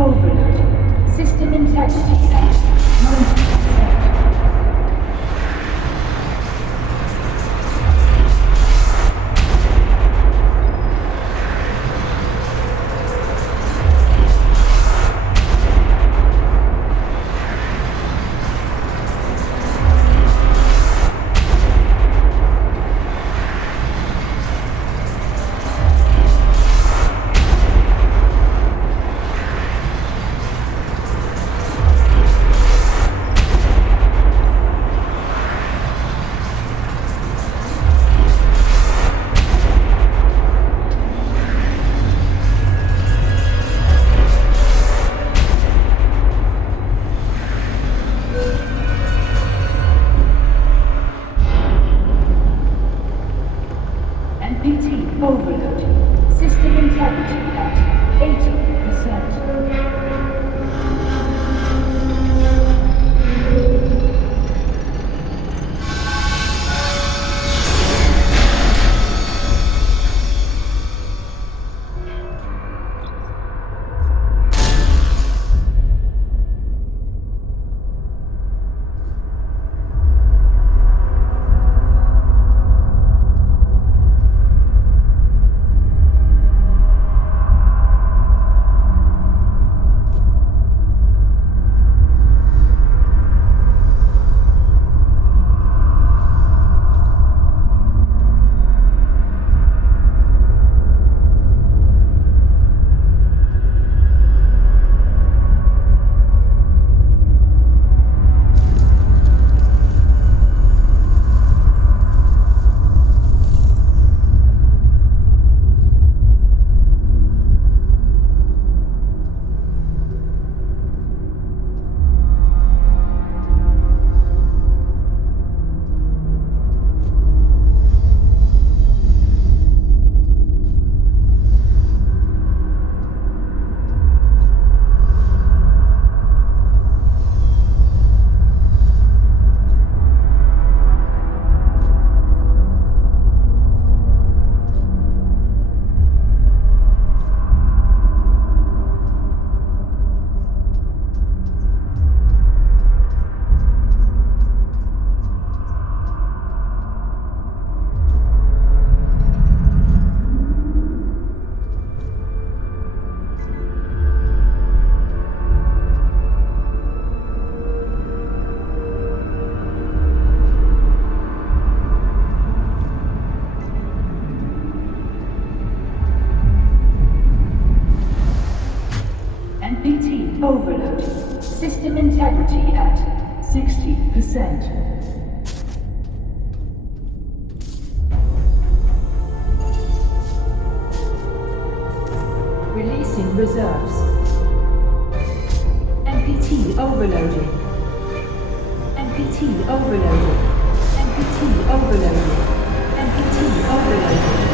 overloaded. System integrity at 90%. Overloaded. System integrity at 80%. NPT overloaded. System integrity at 60%. Releasing reserves. NPT overloaded. NPT overloaded. NPT overloaded. NPT overloaded.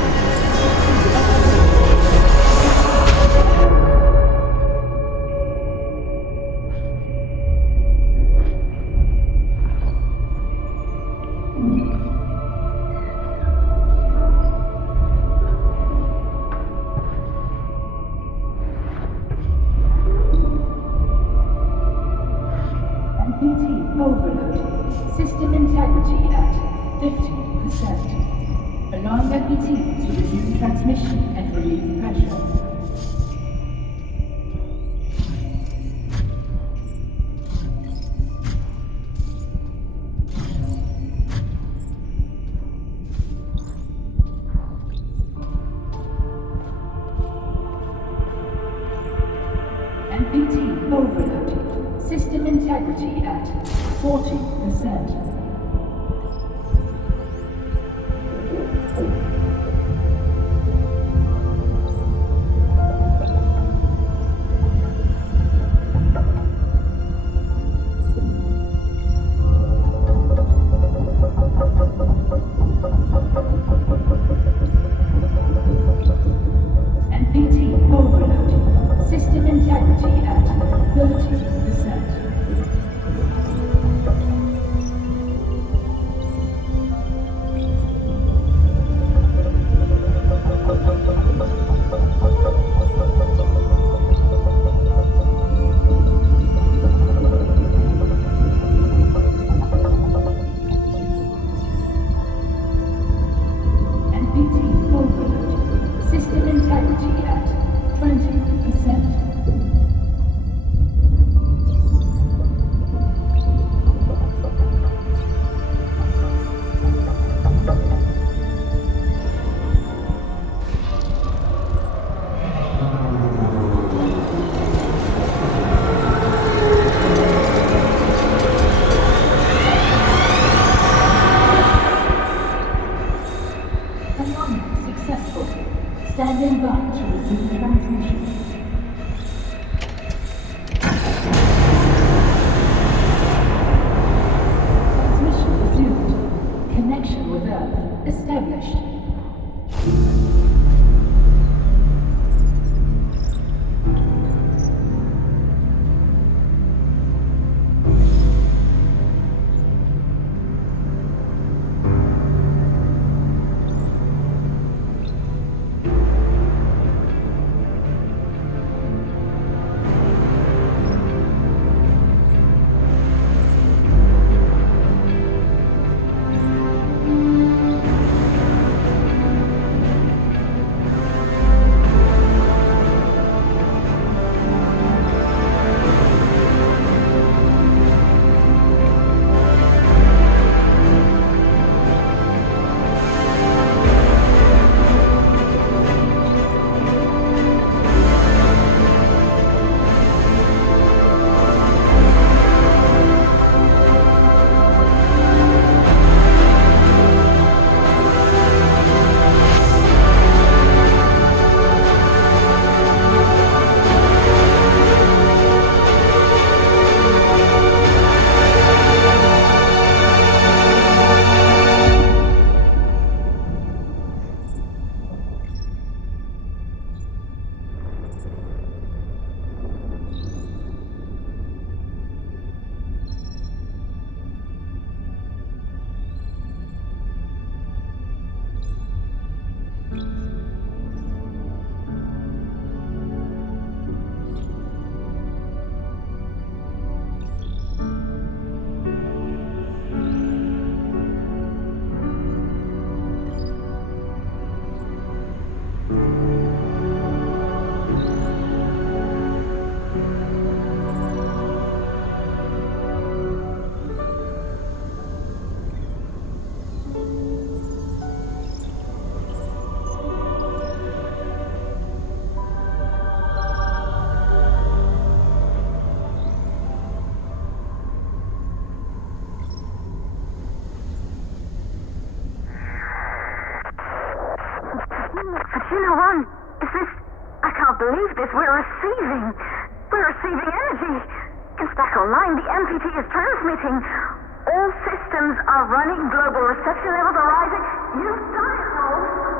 Overload. System integrity at 50%. Allowing NPT to resume transmission and relieve pressure. NPT overloaded. System integrity at 40%. NPT overloaded. System integrity at 30%. resume transmission. Transmission resumed. Connection with Earth established. believe this. We're receiving energy. It's back online. The MPT is transmitting. All systems are running. Global reception levels are rising. You've done it, Rose.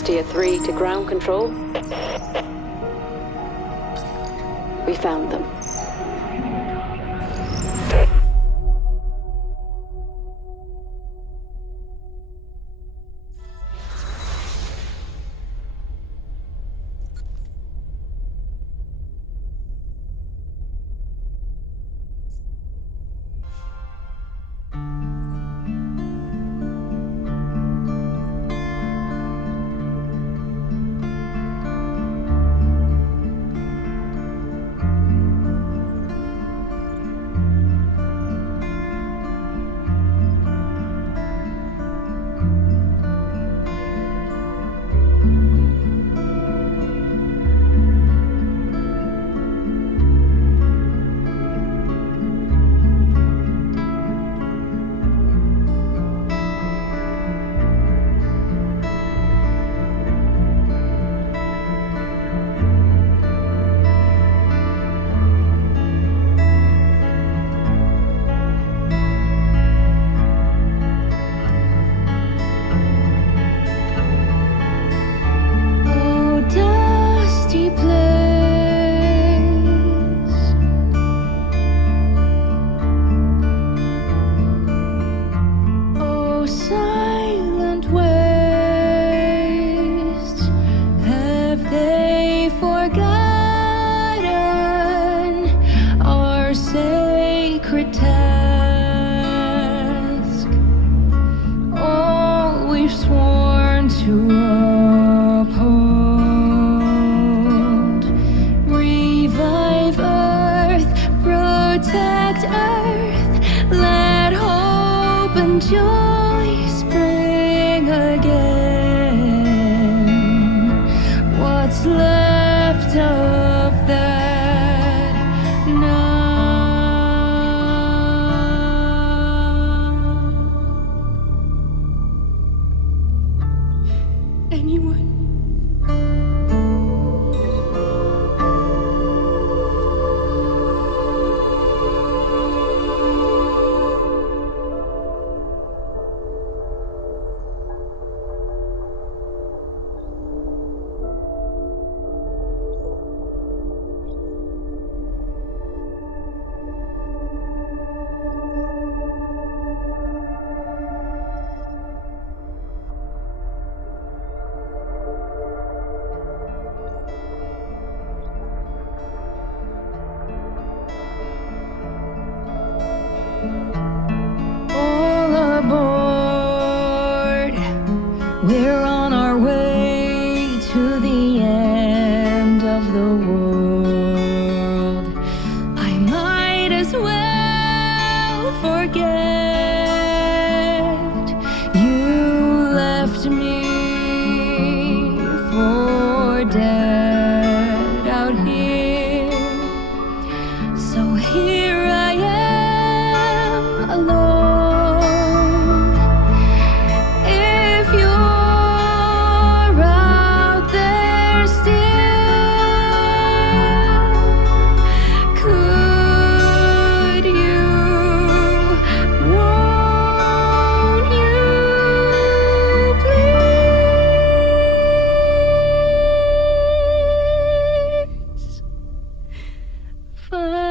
Tier 3 to ground control. We found them. We're on our way to the end of the world. I might as well forget you left me for dead out here. So here I am alone. Fun.